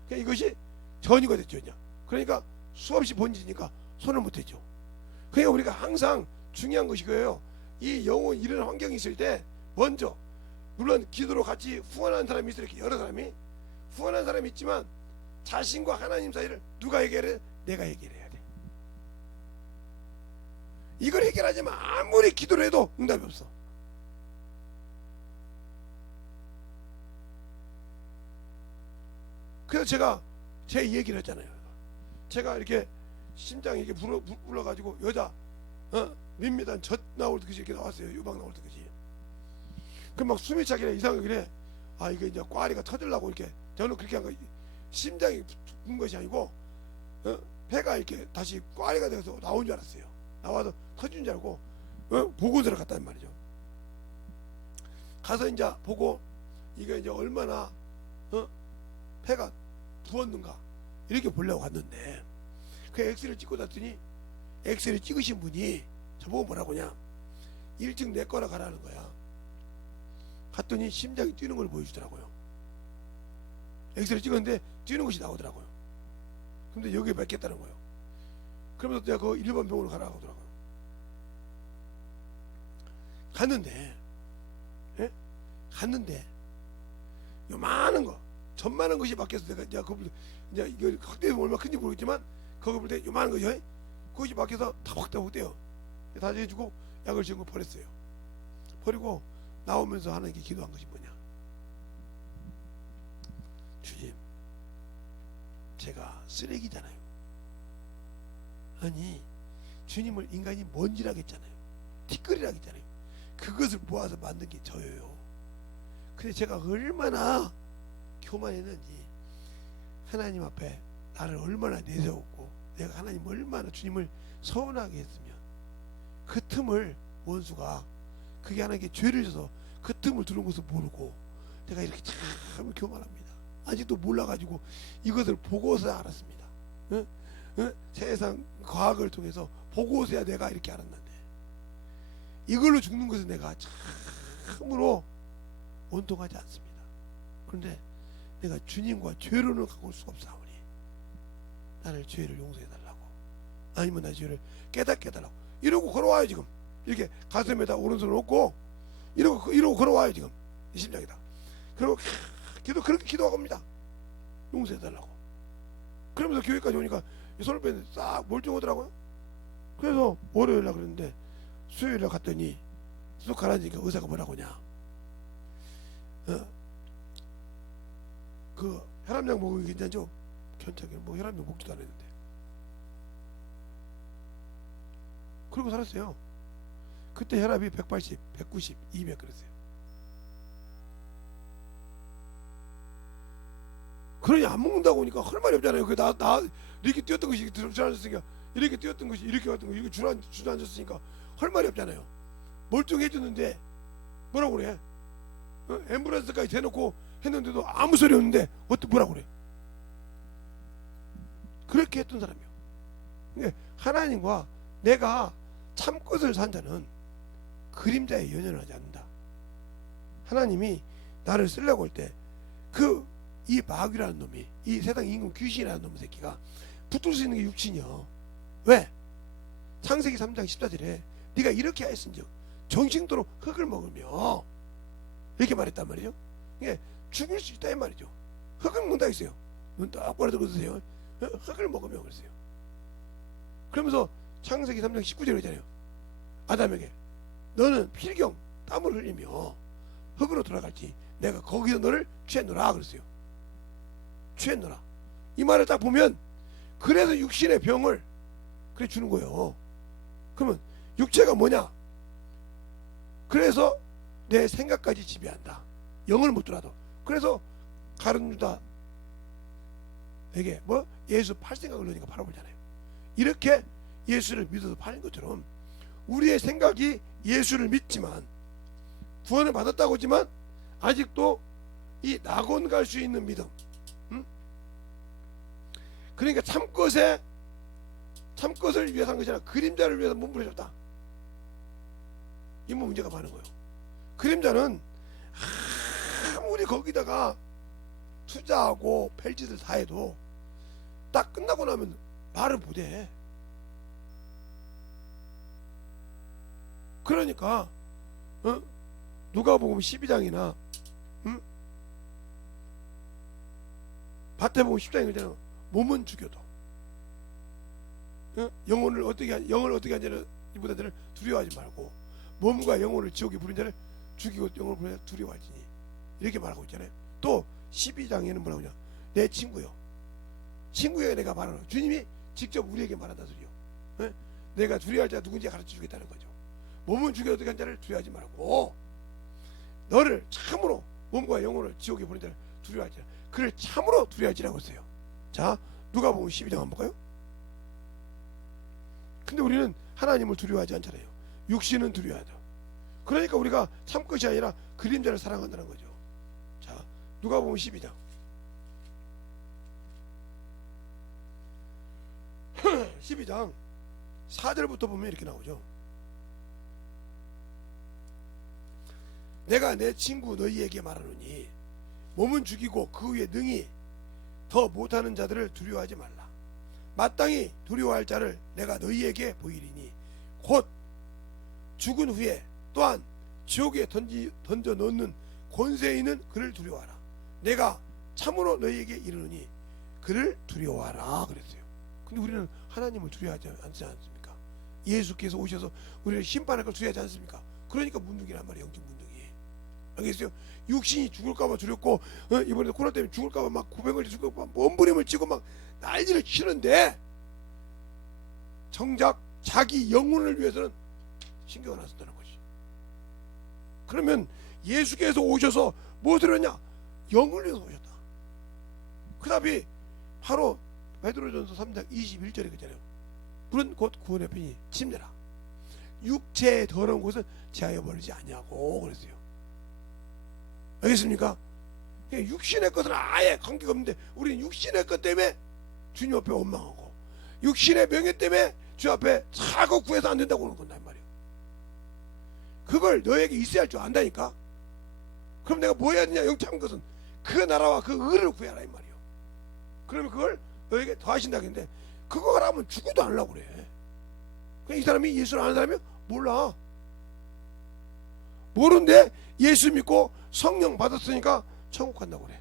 그러니까 이것이 전이가 됐죠. 그러니까 수없이 번지니까 손을 못했죠. 그러니까 우리가 항상 중요한 것이 그예요. 이 영혼 이런 환경이 있을 때 먼저, 물론 기도로 같이 후원하는 사람이 있어요. 이렇게 여러 사람이 후원하는 사람이 있지만 자신과 하나님 사이를 누가 해결해? 내가 해결해야 돼. 이걸 해결하지만 아무리 기도를 해도 응답이 없어. 그래서 제가 제 얘기를 했잖아요. 제가 이렇게 심장이 이렇게 불러가지고 여자 민미단 젖 나올 듯이 이렇게 나왔어요. 유방 나올 듯이. 그럼 막 숨이 차기래 이상하게 그래. 아 이게 이제 꽈리가 터질라고 이렇게. 저는 그렇게 한 거 심장이 분 것이 아니고 배가 이렇게 다시 꽈리가 돼서 나온 줄 알았어요. 나와서 터진 줄 알고 보고서를 갔단 말이죠. 가서 이제 보고 이게 이제 얼마나 배가 부었는가 이렇게 보려고 갔는데 그 엑스를 찍고 났더니 엑스를 찍으신 분이 저보고 뭐라고 하냐 1층 내 거라 가라는 거야. 갔더니 심장이 뛰는 걸 보여주더라고요. 엑스를 찍었는데 뛰는 것이 나오더라고요. 근데 여기에 맺겠다는 거예요. 그러면서 내가 그 일반 병원으로 가라고 하더라고요. 갔는데 갔는데 요만한 거 전만한 것이 밖에서 내가 이제 그걸 이제 이거 확대되면 얼마나 큰지 모르겠지만 그거 볼 때 요만한 거죠. 그것이 밖에서 다 확대돼요. 다 해주고 약을 지은 거 버렸어요. 버리고 나오면서 하나님께 기도한 것이 뭐냐? 주님, 제가 쓰레기잖아요. 아니 주님을 인간이 먼지라고 했잖아요. 티끌이라고 했잖아요. 그것을 모아서 만든 게 저예요. 근데 제가 얼마나 교만했는지 하나님 앞에 나를 얼마나 내세웠고 내가 하나님 얼마나 주님을 서운하게 했으면 그 틈을 원수가 그게 하나님께 죄를 져서 그 틈을 두는 것을 모르고 내가 이렇게 참 교만합니다. 아직도 몰라가지고 이것을 보고서야 알았습니다. 세상 과학을 통해서 보고서야 내가 이렇게 알았는데 이걸로 죽는 것은 내가 참으로 원통하지 않습니다. 그런데 내가 주님과 죄로는 가까울 수가 없사오니 나를 죄를 용서해달라고 아니면 나 죄를 깨닫게 해달라고 이러고 걸어와요. 지금 이렇게 가슴에다 오른손을 얹고 이러고 걸어와요. 지금 이 심장이다. 그리고 그렇게 기도하고 갑니다. 용서해달라고. 그러면서 교회까지 오니까 이 손을 뺐는데 싹 멀쩡하더라고요. 그래서 월요일날 그랬는데 수요일날 갔더니 쑥 가라앉으니까 의사가 뭐라고 하냐, 그 혈압약 먹으면 괜찮죠? 괜찮게 뭐 혈압약 먹지도 않았는데 그러고 살았어요. 그때 혈압이 180, 190, 200 그랬어요. 그러니 안 먹는다고 하니까 할 말이 없잖아요. 나 이렇게 뛰었던 것이 주저앉았으니까 이렇게 뛰었던 것이 이렇게 왔던 거 이렇게 주저앉았으니까 할 말이 없잖아요. 멀쩡해졌는데 뭐라고 그래? 앰뷸런스까지 대놓고 했는데도 아무 소리 없는데 어떻게 뭐라고 그래? 그렇게 했던 사람이요. 그러니까 하나님과 내가 참것을 산 자는 그림자에 연연을 하지 않는다. 하나님이 나를 쓰려고 할 때 이 마귀라는 놈이 이 세상 임금 귀신이라는 놈 새끼가 붙들 수 있는 게 육신이요. 왜? 창세기 3장 14절에 네가 이렇게 하였은즉 정신도로 흙을 먹으며 이렇게 말했단 말이죠. 이게 죽을 수 있다 이 말이죠. 흙을 먹는다 했어요. 눈 똑바로 들어주세요. 흙을 먹으며 그랬어요. 그러면서 창세기 3장 19절에 그러잖아요. 아담에게 너는 필경 땀을 흘리며 흙으로 돌아갈지 내가 거기서 너를 취했노라 그랬어요. 취했노라. 이 말을 딱 보면 그래서 육신의 병을 그래 주는 거예요. 그러면 육체가 뭐냐? 그래서 내 생각까지 지배한다. 영을 못 들어도. 그래서 가룟 유다에게 뭐 예수 팔 생각을 넣으니까 팔아버리잖아요. 이렇게 예수를 믿어서 파는 것처럼 우리의 생각이 예수를 믿지만 구원을 받았다고 하지만 아직도 이 낙원 갈 수 있는 믿음, 그러니까 참것을 위해서 한 것이 아니라 그림자를 위해서 몸부림쳤다. 이 문제가 많은 거예요. 그림자는 아무리 거기다가 투자하고 별짓을 다 해도 딱 끝나고 나면 말을 못해. 그러니까 누가복음 12장이나 마태복음 10장에 그러잖아요. 몸은 죽여도 영을 어떻게 하냐를 이보다들 두려워하지 말고 몸과 영혼을 지옥에 부린 자를 죽이고 영혼을 부린 자를 두려워하지니 이렇게 말하고 있잖아요. 또 12장에는 뭐라고 하냐, 내 친구요, 친구에게 내가 말하는, 주님이 직접 우리에게 말한다 소리요. 내가 두려워할 자 누군지 가르쳐 주겠다는 거죠. 몸은 죽여 어떻게 한 자를 두려워하지 말고 너를 참으로 몸과 영혼을 지옥에 보낸 자를 두려워하지, 그를 참으로 두려워하지라고 했어요. 자, 누가복음 12장 한번 볼까요? 근데 우리는 하나님을 두려워하지 않잖아요. 육신은 두려워하죠. 그러니까 우리가 참 것이 아니라 그림자를 사랑한다는 거죠. 자, 누가복음 12장 12장 4절부터 보면 이렇게 나오죠. 내가 내 친구 너희에게 말하노니 몸은 죽이고 그 위에 능히 더 못하는 자들을 두려워하지 말라. 마땅히 두려워할 자를 내가 너희에게 보이리니 곧 죽은 후에 또한 지옥에 던져 넣는 권세에 있는 그를 두려워하라. 내가 참으로 너희에게 이르노니 그를 두려워하라 그랬어요. 근데 우리는 하나님을 두려워하지 않지 않습니까? 예수께서 오셔서 우리를 심판할 걸 두려워하지 않습니까? 그러니까 문둥이란 말이에요. 영적 문둥이. 알겠어요? 육신이 죽을까봐 두렵고 이번에 코로나 때문에 죽을까봐 막 고백을 주고 막 몸부림을 치고 막 난리를 치는데 정작 자기 영혼을 위해서는 신경을 안 쓴다는 것이. 그러면 예수께서 오셔서 무엇을 했냐? 영을 위해서 오셨다. 그 답이 바로 베드로전서 3장 21절에 그잖아요. 물은 곧 구원의 편이 침례라. 육체의 더러운 곳은 제하여 버리지 아니하고 그랬어요. 알겠습니까? 육신의 것은 아예 관계가 없는데 우리는 육신의 것 때문에 주님 앞에 원망하고 육신의 명예 때문에 주 앞에 차고 구해서 안 된다고 그러는 건단 말이에요. 그걸 너에게 있어야 할 줄 안다니까. 그럼 내가 뭐 해야 되냐? 영창 것은 그 나라와 그 의를 구해라 이 말이에요. 그러면 그걸 너에게 더하신다 했는데 그거 하라면 죽어도 안 하려고 그래. 그냥 이 사람이 예수를 아는 사람이 몰라. 모르는데 예수 믿고 성령 받았으니까 천국 간다고 그래.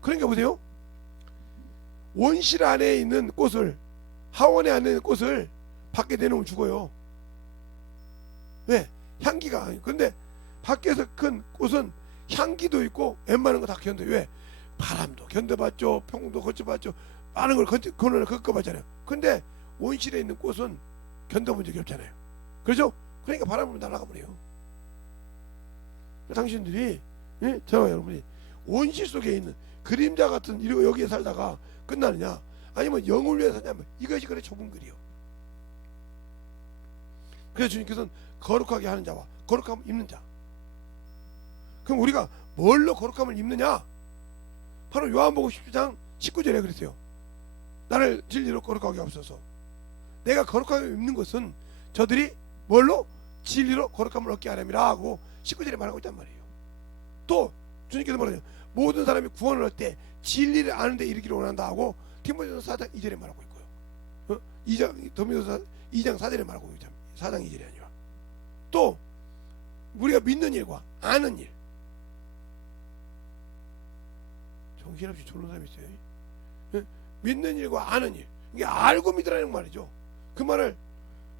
그러니까 보세요. 온실 안에 있는 꽃을, 하원에 안에 있는 꽃을 밖에 내놓으면 죽어요. 왜? 향기가. 그런데 밖에서 큰 꽃은 향기도 있고 웬만한 거 다 견뎌. 왜? 바람도 견뎌봤죠, 평도 거쳐봤죠, 많은 걸 겪어봤잖아요. 근데 온실에 있는 꽃은 견뎌본 적이 없잖아요. 그렇죠? 그러니까 바람을 날아가 버려요. 당신들이, 저와 여러분이 온실 속에 있는 그림자 같은 이러고 여기에 살다가 끝나느냐, 아니면 영을 위해 사냐면 이것이 그래 좁은 글이요. 그래서 주님께서는 거룩하게 하는 자와 거룩함을 입는 자. 그럼 우리가 뭘로 거룩함을 입느냐? 바로 요한복음 10장 19절에 그랬어요. 나를 진리로 거룩하게 하옵소서. 내가 거룩하게 입는 것은 저들이 뭘로? 진리로 거룩함을 얻게 하려니라 하고 19절에 말하고 있단 말이에요. 또 주님께서 뭐라냐? 모든 사람이 구원을 얻을 때 진리를 아는 데 이르기를 원한다 하고 디모데전서 4장 2절에 말하고 있고요. 2장 4절에 말하고 있잖아요. 4장 2절이 아니라. 또 우리가 믿는 일과 아는 일. 정신없이 졸는 사람이 있어요. 믿는 일과 아는 일. 이게 알고 믿으라는 말이죠. 그 말을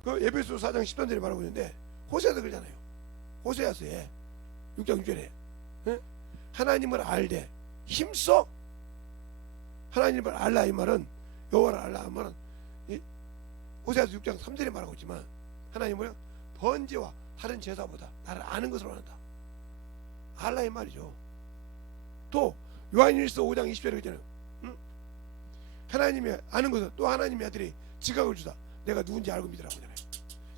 그 에베소 4장 10절에 말하고 있는데 호세아도 그러잖아요. 호세아서에 6장 6절에 하나님을 알되 힘써 하나님을 알라 이 말은, 여호와를 알라 이 말은 호세아서 6장 3절에 말하고 있지만 하나님을 번제와 다른 제사보다 나를 아는 것으로 한다. 알라 이 말이죠. 또 요한일서 5장 20절에 그러잖아요. 하나님이 아는 것은 또 하나님의 아들이 지각을 주다 내가 누군지 알고 믿으라고 하잖아요.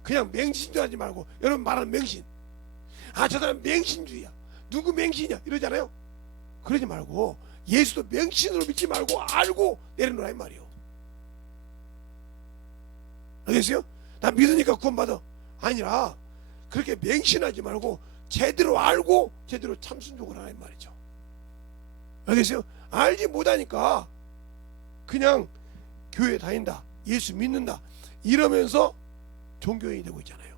그냥 맹신도 하지 말고, 여러분 말하는 맹신, 아 저 사람 맹신주의야, 누구 맹신이야 이러잖아요. 그러지 말고 예수도 맹신으로 믿지 말고 알고 내려놓으라 이 말이에요. 알겠어요? 나 믿으니까 구원받아 아니라 그렇게 맹신하지 말고 제대로 알고 제대로 참순종을 하라 이 말이죠. 알겠어요? 알지 못하니까 그냥 교회 다닌다, 예수 믿는다 이러면서 종교인이 되고 있잖아요.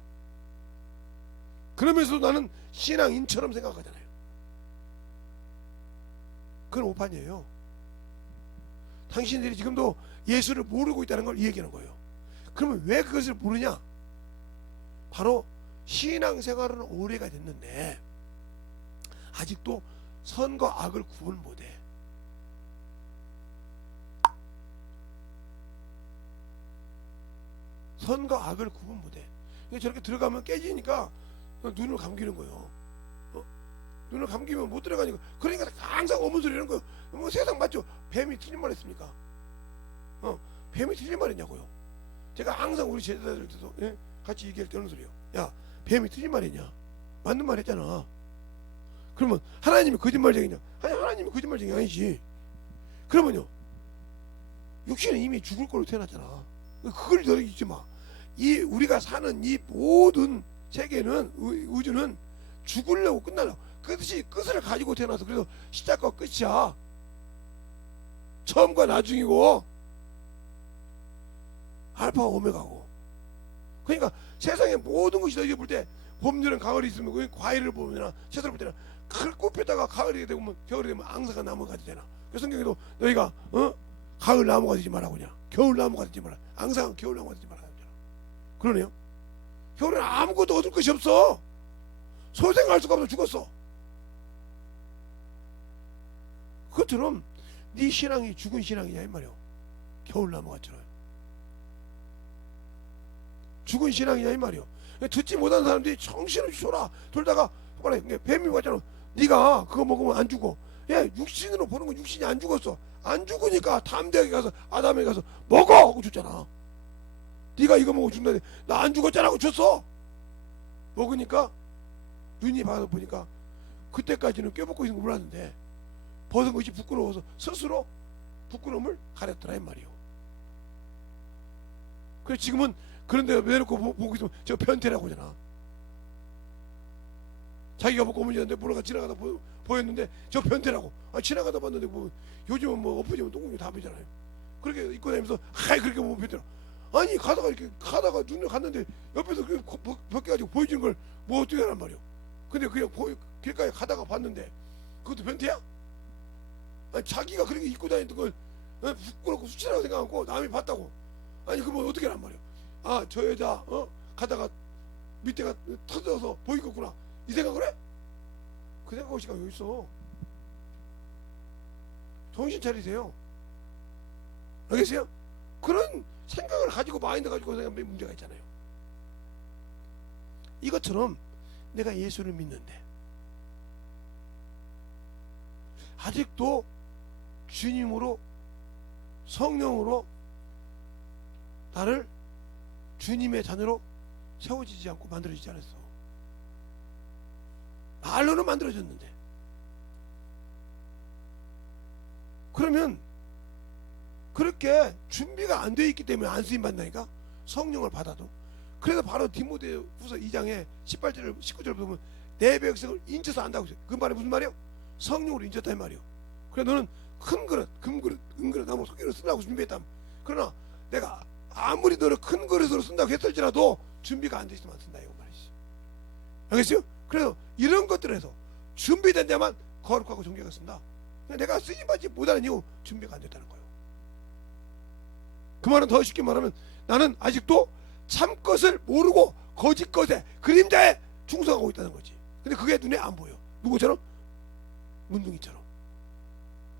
그러면서도 나는 신앙인처럼 생각하잖아요. 그건 오판이에요. 당신들이 지금도 예수를 모르고 있다는 걸 얘기하는 거예요. 그러면 왜 그것을 모르냐? 바로 신앙생활은 오래가 됐는데 아직도 선과 악을 구분 못해. 선과 악을 구분 못해. 저렇게 들어가면 깨지니까 눈을 감기는 거예요. 눈을 감기면 못 들어가니까. 그러니까 항상 어문 소리 이런 거. 뭐 세상 맞죠? 뱀이 틀린 말 했습니까? 뱀이 틀린 말 했냐고요. 제가 항상 우리 제자들한테도 같이 얘기할 때 하는 소리요. 야, 뱀이 틀린 말 했냐? 맞는 말 했잖아. 그러면 하나님이 거짓말쟁이냐? 아니, 하나님이 거짓말쟁이 아니지. 그러면요, 육신은 이미 죽을 걸로 태어났잖아. 그걸 너 잊지 마. 이 우리가 사는 이 모든 세계는 우주는 죽으려고 끝나려고 끝을 가지고 태어나서 그래서 시작과 끝이야. 처음과 나중이고 알파와 오메가고. 그러니까 세상의 모든 것이 너희가 볼 때 봄, 여름, 가을이 있으면 그 과일을 보면 채소를 볼 때는 꽃피다가 가을이 되면 겨울이 되면 앙사가 나무가 되잖아. 그 성경에도 너희가 가을 나무가 되지 말라고 그냥 겨울 나무가 되지 말라. 앙상은 겨울 나무가 되지 말라. 그러네요. 겨울에는 아무것도 얻을 것이 없어. 소생할 수가 없어. 죽었어. 그것처럼 네 신앙이 죽은 신앙이냐 이 말이야. 겨울나무같처럼 죽은 신앙이냐 이 말이야. 듣지 못하는 사람들이 정신없이 돌아 돌다가 뱀이 왔잖아. 네가 그거 먹으면 안 죽어. 예, 육신으로 보는 건 육신이 안 죽었어. 안 죽으니까 담대하게 가서 아담에 가서 먹어 하고 줬잖아. 네가 이거 먹고 죽는데 나 안 죽었잖아 하고 줬어. 먹으니까 눈이 봐서 보니까 그때까지는 껴먹고 있는 거 몰랐는데 벗은 것이 부끄러워서 스스로 부끄러움을 가렸더라 이 말이요. 그래서 지금은 그런데 내놓고 보고 있으면 저 변태라고 하잖아. 자기가 먹고 오면는데 뭐라가 지나가다 보였는데 저 변태라고. 지나가다 봤는데 뭐 요즘은 뭐 엎어지면 똥구멍이 다 보이잖아요. 그렇게 입고 다니면서 그렇게 보면 변태라. 아니 가다가 눈을 갔는데 옆에서 벗겨가지고 보여주는 걸 뭐 어떻게 하란 말이오. 근데 그냥 길가에 가다가 봤는데 그것도 변태야? 아니 자기가 그렇게 입고 다니던 걸 부끄럽고 수치라고 생각하고 남이 봤다고. 아니 그러면 어떻게 하란 말이오. 아 저 여자 가다가 밑에가 터져서 보이겠구나 이 생각을 해? 그 생각할 시간 여기 있어. 정신 차리세요. 알겠어요? 그런 생각을 가지고 마인드 가지고 생각하면 문제가 있잖아요. 이것처럼 내가 예수를 믿는데 아직도 주님으로 성령으로 나를 주님의 자녀로 세워지지 않고 만들어지지 않았어. 말로는 만들어졌는데. 그러면 그렇게 준비가 안 되어 있기 때문에 안 쓰임 받나니까 성령을 받아도. 그래서 바로 디모데후서 2장에 18절 19절 보면 내 백성을 인쳐서 안다고 했어요. 그 말이 무슨 말이요? 성령으로 인쳤다 이 말이요. 그래 너는 큰 그릇, 금그릇, 은그릇, 나무 석기를 쓰려고 준비했다. 그러나 내가 아무리 너를 큰 그릇으로 쓴다고 했을지라도 준비가 안 돼 있으면 안 쓴다 이거 말이지. 알겠어요? 그래서 이런 것들에서 준비된 데만 거룩하고 존귀하게 쓴다. 내가 쓰임받지 못하는 이유 준비가 안 됐다는 거예요. 그 말은 더 쉽게 말하면 나는 아직도 참 것을 모르고 거짓 것에 그림자에 충성하고 있다는 거지. 근데 그게 눈에 안 보여. 누구처럼? 문둥이처럼.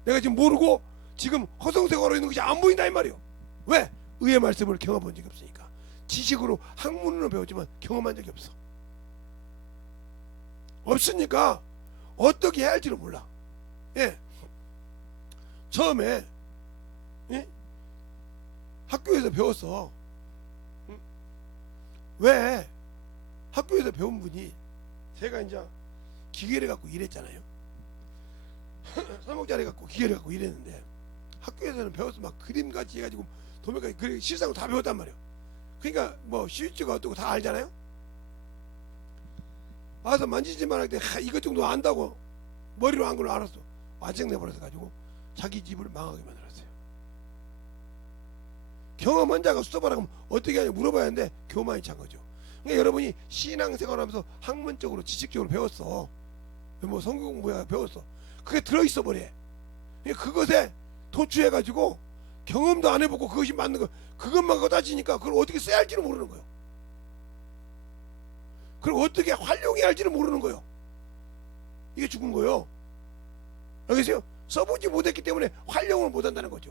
내가 지금 모르고 지금 허송세월로 있는 것이 안 보인다 이 말이요. 왜? 의의 말씀을 경험한 적이 없으니까. 지식으로 학문으로 배웠지만 경험한 적이 없어. 없으니까 어떻게 해야 할지를 몰라. 예. 처음에 학교에서 배웠어. 왜 학교에서 배운 분이 제가 이제 기계를 갖고 일했잖아요. 사목자리 갖고 기계를 갖고 일했는데 학교에서는 배워서 막 그림같이 해가지고 도면까지 그 실상을 다 배웠단 말이에요. 그러니까 뭐 스위치가 어떻고 다 알잖아요. 와서 만지지만 할 때 이것 정도 안다고 머리로 안 걸 알았어. 완전 내버려서 가지고 자기 집을 망하게 만들었어요. 경험한 자가 수업하라고 하면 어떻게 하냐 물어봐야 하는데 교만이 찬 거죠. 그러니까 여러분이 신앙생활하면서 학문적으로 지식적으로 배웠어. 뭐 성경 공부야 배웠어. 그게 들어있어 버려. 그것에 도취해가지고 경험도 안 해보고 그것이 맞는 거 그것만 갖고 따지니까 그걸 어떻게 써야 할지는 모르는 거예요. 그리고 어떻게 활용해야 할지는 모르는 거예요. 이게 죽은 거예요. 알겠어요? 써보지 못했기 때문에 활용을 못한다는 거죠.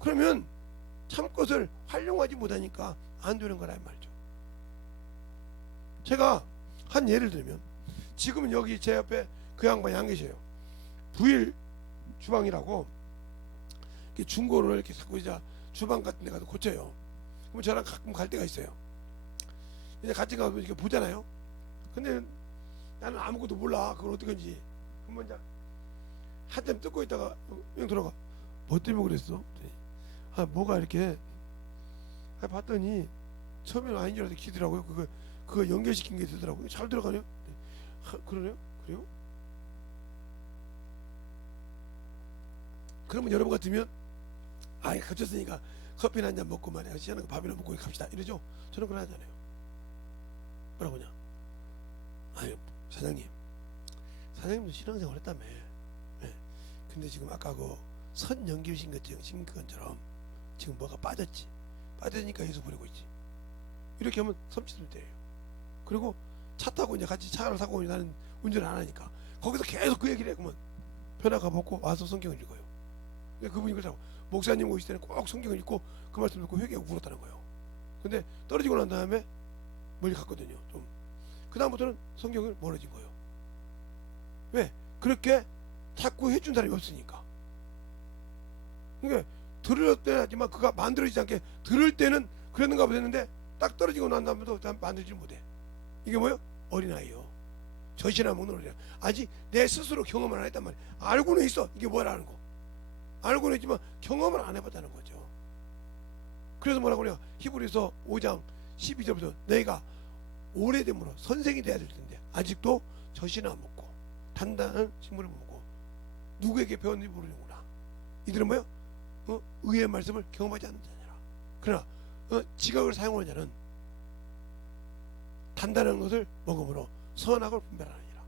그러면 참 것을 활용하지 못하니까 안 되는 거란 말이죠. 제가 한 예를 들면 지금은 여기 제 옆에 그 양반이 안 계셔요. 부일 주방이라고 중고로 이렇게 자꾸 이제 주방 같은 데 가서 고쳐요. 그럼 저랑 가끔 갈 때가 있어요. 이제 같이 가서 이렇게 보잖아요. 근데 나는 아무것도 몰라. 그걸 어떻게 하는지. 그러면 이제 한참 뜯고 있다가 형 들어가. 뭐 때문에 그랬어? 아 뭐가 이렇게 봤더니 처음에는 아닌 줄 알았더니 기더라고요. 그거 연결시킨 게 되더라고요. 잘 들어가네요. 그러네요? 그래요? 그러면 여러분 같으면 아 갇혔으니까 커피나 한잔 먹고 말이야 시원한 거 밥이나 먹고 갑시다 이러죠. 저는 그런 하잖아요. 뭐라고 하냐? 아유 사장님도 신앙생활 했다며. 네. 근데 지금 아까 그 선연결신경증 심근처럼 지금 뭐가 빠졌으니까 예수 부리고 있지. 이렇게 하면 섬찟을 때예요. 그리고 차 타고 이제 같이 차를 사고 나는 운전을 안 하니까 거기서 계속 그 얘기를 해. 그러면 편하가 먹고 와서 성경을 읽어요. 그분이 그러더라고. 목사님 오실 때는 꼭 성경을 읽고 그 말씀 듣고 회개하고 울었다는 거예요. 근데 떨어지고 난 다음에 멀리 갔거든요. 좀 그 다음부터는 성경을 멀어진 거예요. 왜? 그렇게 자꾸 해준 사람이 없으니까. 그러니까 들을 때는 하지만 그가 만들어지지 않게 들을 때는 그랬는가 보다 했는데 딱 떨어지고 난 다음부터 만들지 못해. 이게 뭐예요? 어린아이요. 젖이나 먹는 어린아이. 아직 내 스스로 경험을 안 했단 말이야. 알고는 있어. 이게 뭐라는 거. 알고는 있지만 경험을 안 해봤다는 거죠. 그래서 뭐라고 그래요? 히브리서 5장 12절부터 너희가 오래됨으로 선생이 돼야 될 텐데 아직도 젖이나 먹고 단단한 식물을 먹고 누구에게 배웠는지 모르는구나. 이들은 뭐예요? 의의 말씀을 경험하지 않는 자니라. 그러나 지각을 사용하는 자는 단단한 것을 먹음으로 선악을 분별하느니라.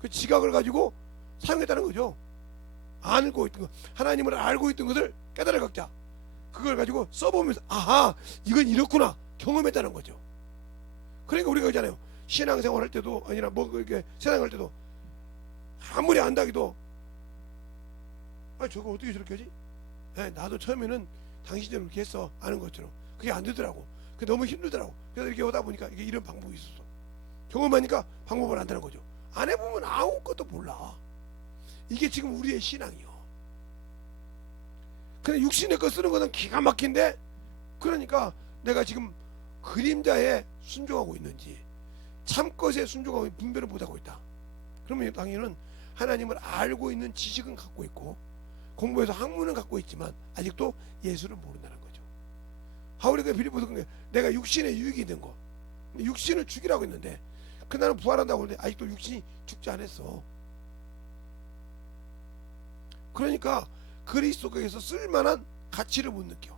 그 지각을 가지고 사용했다는 거죠. 알고 있던 것, 하나님을 알고 있던 것을 깨달아 갖자. 그걸 가지고 써보면서 아하 이건 이렇구나 경험했다는 거죠. 그러니까 우리가 그러잖아요. 신앙생활 할 때도 아니라 뭐 이렇게 세상 할 때도 아무리 안다기도 아 저거 어떻게 저렇게 하지? 나도 처음에는 당신처럼 그렇게 했어 아는 것처럼 그게 안 되더라고. 그게 너무 힘들더라고. 그래서 이렇게 오다 보니까 이게 이런 방법이 있었어. 경험하니까 방법을 안다는 거죠. 안 해보면 아무것도 몰라. 이게 지금 우리의 신앙이요. 근데 육신의 거 쓰는 것은 기가 막힌데 그러니까 내가 지금 그림자에 순종하고 있는지 참것에 순종하고 분별을 못하고 있다. 그러면 당연히 하나님을 알고 있는 지식은 갖고 있고 공부해서 학문은 갖고 있지만 아직도 예수를 모른다는 거죠. 하울이가 빌립보서 그런 게 내가 육신에 유익이 된 거 육신을 죽이라고 했는데 그 나는 부활한다고 했는데 아직도 육신이 죽지 않았어. 그러니까 그리스도께서 쓸만한 가치를 못 느껴.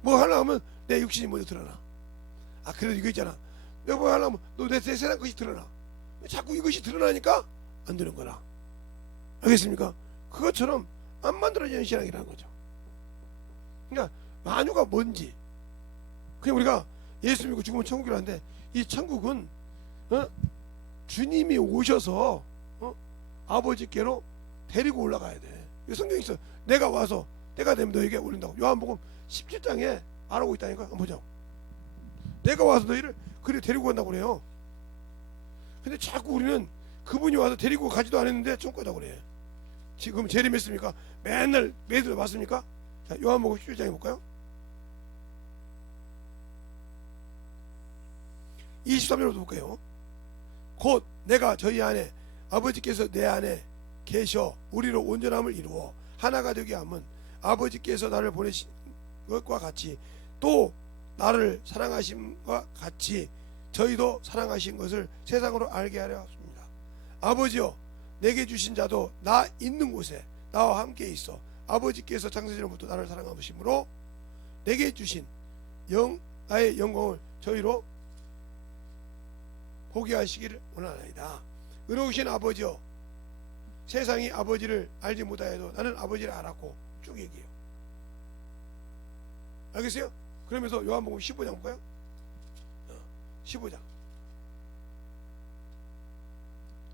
뭐 하려면 내 육신이 먼저 드러나. 아 그래도 이거 있잖아. 내가 뭐 하려면 너 내 세상 것이 드러나. 자꾸 이것이 드러나니까 안 되는 거라. 알겠습니까? 그것처럼 안 만들어지는 신앙이라는 거죠. 그러니까 만유가 뭔지 그냥 우리가 예수 믿고 죽으면 천국이라 하는데 이 천국은 주님이 오셔서 아버지께로 데리고 올라가야 돼. 성경에 있어. 내가 와서 때가 되면 너에게 올린다고. 요한복음 17장에 말하고 있다니까. 한번 보자고. 내가 와서 너희를 그리 데리고 간다고 그래요. 근데 자꾸 우리는 그분이 와서 데리고 가지도 않았는데 천국 가자고 그래. 지금 재림 했습니까? 맨날 매일 봤습니까? 자, 요한복음 17장에 볼까요? 23절부터 볼까요? 곧 내가 저희 안에 아버지께서 내 안에 계셔 우리로 온전함을 이루어 하나가 되게 하면 아버지께서 나를 보내신 것과 같이 또 나를 사랑하심과 같이 저희도 사랑하신 것을 세상으로 알게 하려 합니다. 아버지여 내게 주신 자도 나 있는 곳에 나와 함께 있어 아버지께서 창세전부터 나를 사랑하심으로 내게 주신 나의 영광을 저희로 보게 하시기를 원하나이다. 의로우신 아버지여, 세상이 아버지를 알지 못하여도 나는 아버지를 알았고, 쭉 얘기해요. 알겠어요? 그러면서 요한복음 15장 볼까요? 15장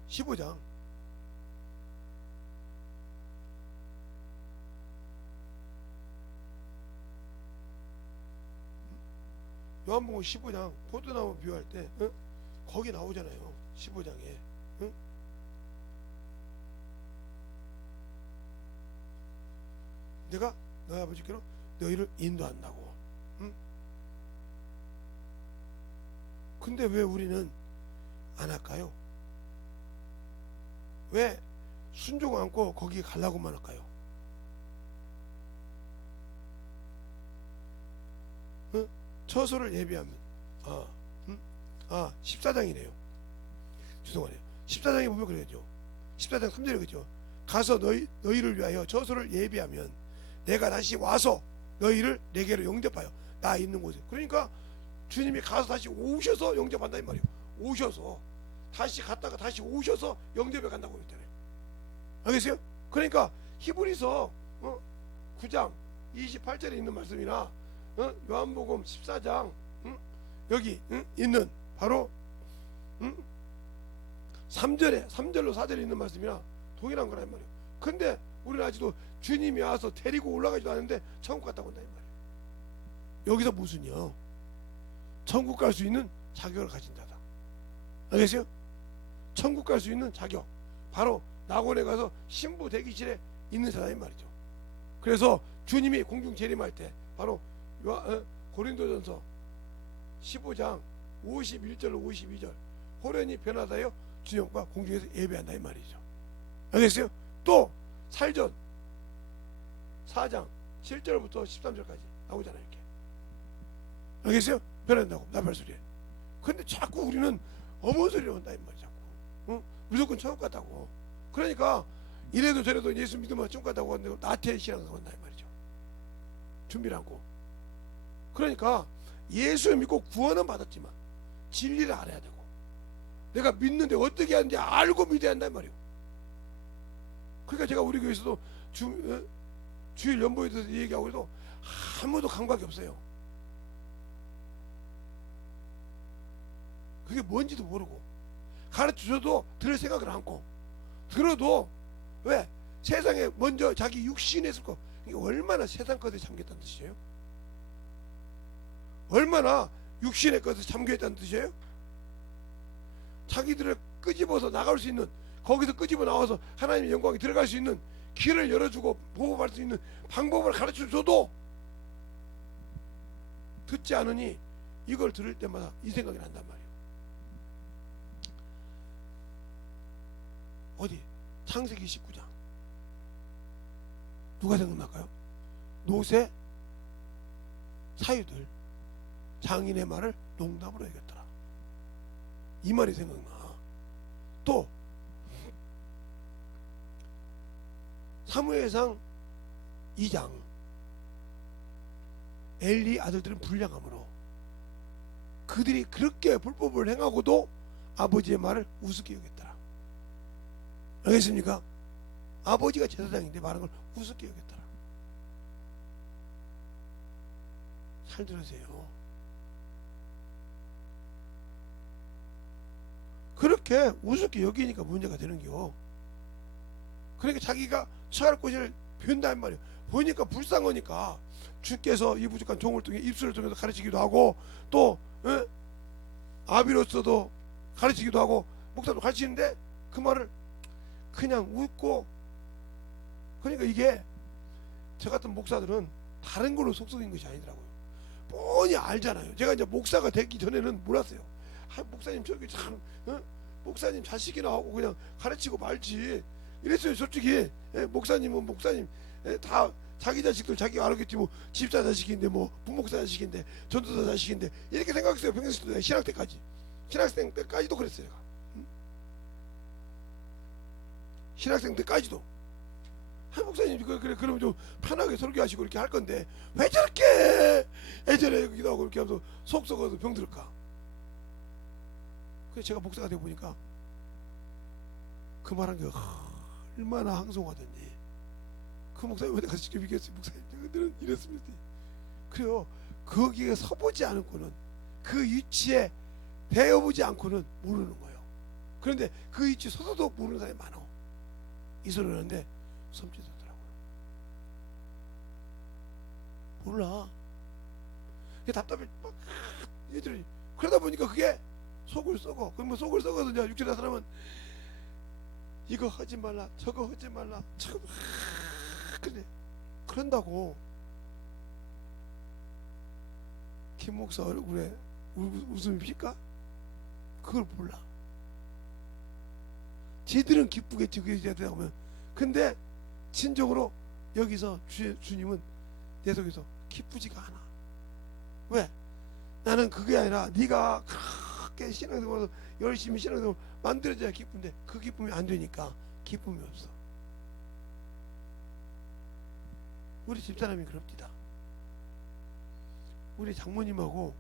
15장 요한복음 15장 포도나무 비유할 때 거기 나오잖아요. 15장에 내가 너희 아버지께로 너희를 인도한다고. 근데 왜 우리는 안 할까요? 왜 순종 않고 거기 가려고만 할까요? 처소를 예비하면 14장이네요. 죄송하네요. 14장에 보면 그러죠. 14장 3절에 그죠. 가서 너희를 위하여 처소를 예비하면 내가 다시 와서 너희를 내게로 영접하여 나 있는 곳에. 그러니까 주님이 가서 다시 오셔서 영접한다 이 말이에요. 오셔서 다시 갔다가 다시 오셔서 영접해 간다고 했잖아요. 알겠어요? 그러니까 히브리서 9장 28절에 있는 말씀이나 요한복음 14장 여기 있는 바로 3절로 4절에 있는 말씀이나 동일한 거란 말이에요. 근데 우리는 아직도 주님이 와서 데리고 올라가지도 않는데 천국 갔다 온다 이 말이에요. 여기서 무슨요? 천국 갈 수 있는 자격을 가진 자다. 알겠어요? 천국 갈 수 있는 자격, 바로 낙원에 가서 신부 대기실에 있는 사람이 말이죠. 그래서 주님이 공중 재림할 때 바로 고린도전서 15장 51절로 52절 호련히 변화하여 주님과 공중에서 예배한다 이 말이죠. 알겠어요? 또 살전 4장 7절부터 13절까지 나오잖아요. 이렇게. 알겠어요? 변한다고 나팔소리에. 근데 자꾸 우리는 어머 소리로 온다 이 말이야. 자꾸 무조건 천국 갔다고. 그러니까 이래도 저래도 예수 믿으면 천국 갔다고 하는데 나태의 신앙을 한다 이 말이죠. 준비를 하고. 그러니까 예수 믿고 구원은 받았지만 진리를 알아야 되고, 내가 믿는데 어떻게 하는지 알고 믿어야 한다 이 말이에요. 그러니까 제가 우리 교회에서도 주일 연보에 대해서 얘기하고 해도 아무도 감각이 없어요. 그게 뭔지도 모르고, 가르쳐줘도 들을 생각을 않고, 들어도 왜 세상에 먼저 자기 육신에 있을 거, 이게 얼마나 세상 것에 잠겼다는 뜻이에요? 얼마나 육신의 것에 잠겨있다는 뜻이에요? 자기들을 끄집어서 나갈 수 있는, 거기서 끄집어 나와서 하나님의 영광에 들어갈 수 있는 길을 열어주고 보호할 수 있는 방법을 가르쳐줘도 듣지 않으니 이걸 들을 때마다 이 생각이 난단 말이에요. 어디? 창세기 19장 누가 생각날까요? 노새 사유들 장인의 말을 농담으로 여겼더라. 이 말이 생각나. 또 사무엘상 2장 엘리 아들들은 불량함으로 그들이 그렇게 불법을 행하고도 아버지의 말을 우습게 여겼더라. 알겠습니까? 아버지가 제사장인데 말한 걸 우습게 여겼더라. 잘 들으세요. 그렇게 우습게 여기니까 문제가 되는겨. 그러니까 자기가 처할 곳을 변다는 말이에요. 보니까 불쌍하니까 주께서 이 부족한 종을 통해 입술을 통해서 가르치기도 하고, 또 아비로서도 가르치기도 하고 목사도 가르치는데 그 말을 그냥 웃고. 그러니까 이게 저 같은 목사들은 다른 걸로 속속인 것이 아니더라고요. 뻔히 알잖아요. 제가 이제 목사가 되기 전에는 몰랐어요. 목사님 저기 참 목사님 자식이나 하고 그냥 가르치고 말지 이랬어요. 솔직히 목사님은 목사님 다 자기 자식들 자기가 알았겠지. 뭐 집사 자식인데, 뭐 부목사 자식인데, 전도사 자식인데, 이렇게 생각했어요. 평생 신학 때까지. 신학생 때까지도 그랬어요. 제가. 신학생 때까지도. 목사님 그래 그러면 좀 편하게 설교하시고 이렇게 할 건데 왜 저렇게 애절해 기도 하고 이렇게 하면서 속 썩어서 병들까? 그래서 제가 목사가 되어 보니까 그 말한 게 얼마나 항송하던지. 그 목사님 내가 직접 얘기했어요. 목사님 저들은 이랬습니다. 그래요. 거기에 서보지 않고는, 그 위치에 대어보지 않고는 모르는 거예요. 그런데 그 위치에 서서도 모르는 사람이 많아. 이 소리를 하는데 섬찟하더라고요. 몰라. 그게 답답해. 막 얘들이 그러다 보니까 그게 속을 썩어. 그럼 뭐 속을 썩어서 이제 육체의 사람은 이거 하지 말라, 저거 하지 말라, 참 그래. 그런다고 김 목사 얼굴에 웃음이 필까? 그걸 몰라. 쟤들은 기쁘겠지, 그게 되다 보면. 근데 진정으로 여기서 주님은 내 속에서 기쁘지가 않아. 왜? 나는 그게 아니라 네가 그렇게 신앙생활을 열심히 신앙생활을 만들어져야 기쁜데 그 기쁨이 안 되니까 기쁨이 없어. 우리 집사람이 그럽니다. 우리 장모님하고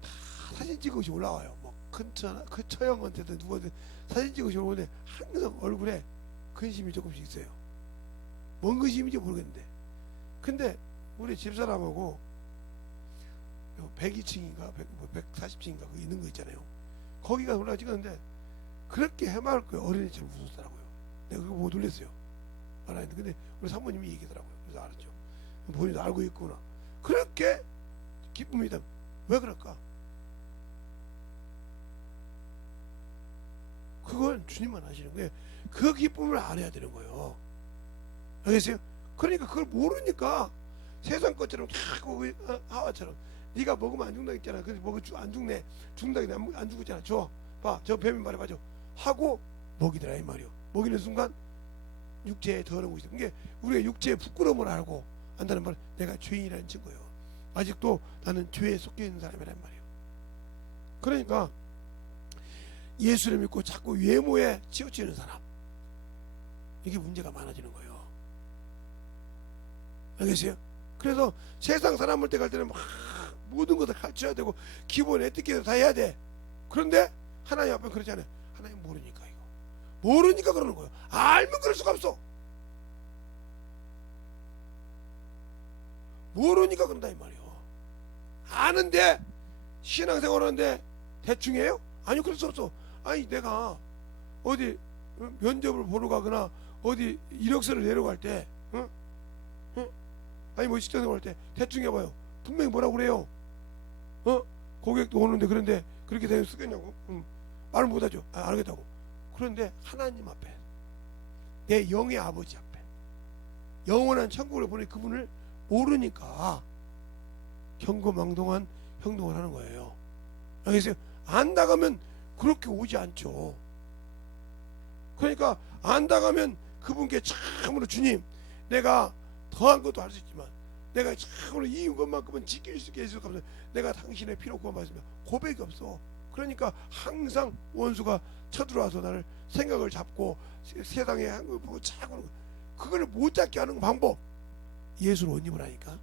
다 사진 찍은 것이 올라와요. 뭐 큰 처형한테든 누구한테 사진 찍은 것이 올라오는데 항상 얼굴에 근심이 조금씩 있어요. 뭔 근심인지 모르겠는데. 근데 우리 집사람하고 102층인가 140층인가 그 있는 거 있잖아요. 거기가 올라가 찍었는데 그렇게 해맑을 거예요. 어린애처럼 웃었더라고요. 내가 그거 보고 놀랐어요. 알았는데 근데 우리 사모님이 얘기하더라고요. 그래서 알았죠. 본인도 알고 있구나. 그렇게 기쁨이다. 왜 그럴까? 그건 주님만 아시는 거예요. 그 기쁨을 알아야 되는 거예요. 알겠어요? 그러니까 그걸 모르니까 세상 것처럼 하와처럼 네가 먹으면 안 죽는다 했잖아. 그래서 먹으면 안 죽네. 죽는다 했는데 안 죽었잖아. 줘. 봐. 저 뱀이 말해봐줘. 하고 먹이더라 이 말이요. 먹이는 순간 육체에 더러운 것이다. 그게 우리가 육체의 부끄러움을 알고 안다는 말은 내가 죄인이라는 증거예요. 아직도 나는 죄에 속해 있는 사람이란 말이에요. 그러니까 예수를 믿고 자꾸 외모에 치우치는 사람, 이게 문제가 많아지는 거예요. 알겠어요? 그래서 세상 사람 볼 때 갈 때는 막 모든 것을 가르쳐야 되고 기본 에티켓을 다 해야 돼. 그런데 하나님 앞에 그러지 않아요. 하나님 모르니까 이거. 모르니까 그러는 거예요. 알면 그럴 수가 없어. 모르니까 그런다 이 말이에요. 아는데 신앙생활 하는데 대충 해요? 아니요, 그럴 수 없어. 아니 내가 어디 면접을 보러 가거나 어디 이력서를 내려갈 때 아니 뭐 직장생활 할 때 대충 해봐요. 분명히 뭐라고 그래요? 고객도 오는데 그런데 그렇게 되면 쓰겠냐고? 말을 못하죠. 알겠다고. 그런데 하나님 앞에, 내 영의 아버지 앞에, 영원한 천국을 보내 그분을 모르니까 경거망동한 행동을 하는 거예요. 알겠어요? 안다가면 그렇게 오지 않죠. 그러니까 안다가면 그분께 참으로 주님, 내가 더한 것도 할 수 있지만 내가 참으로 이 것만큼은 지킬 수 있게 해주셔서 감사합니다. 내가 당신의 피로 구원받습니다. 고백이 없어. 그러니까 항상 원수가 쳐들어와서 나를 생각을 잡고 세상에 한 걸 보고 자꾸 그걸 못 잡게 하는 방법, 예수를 옷 입으라니까.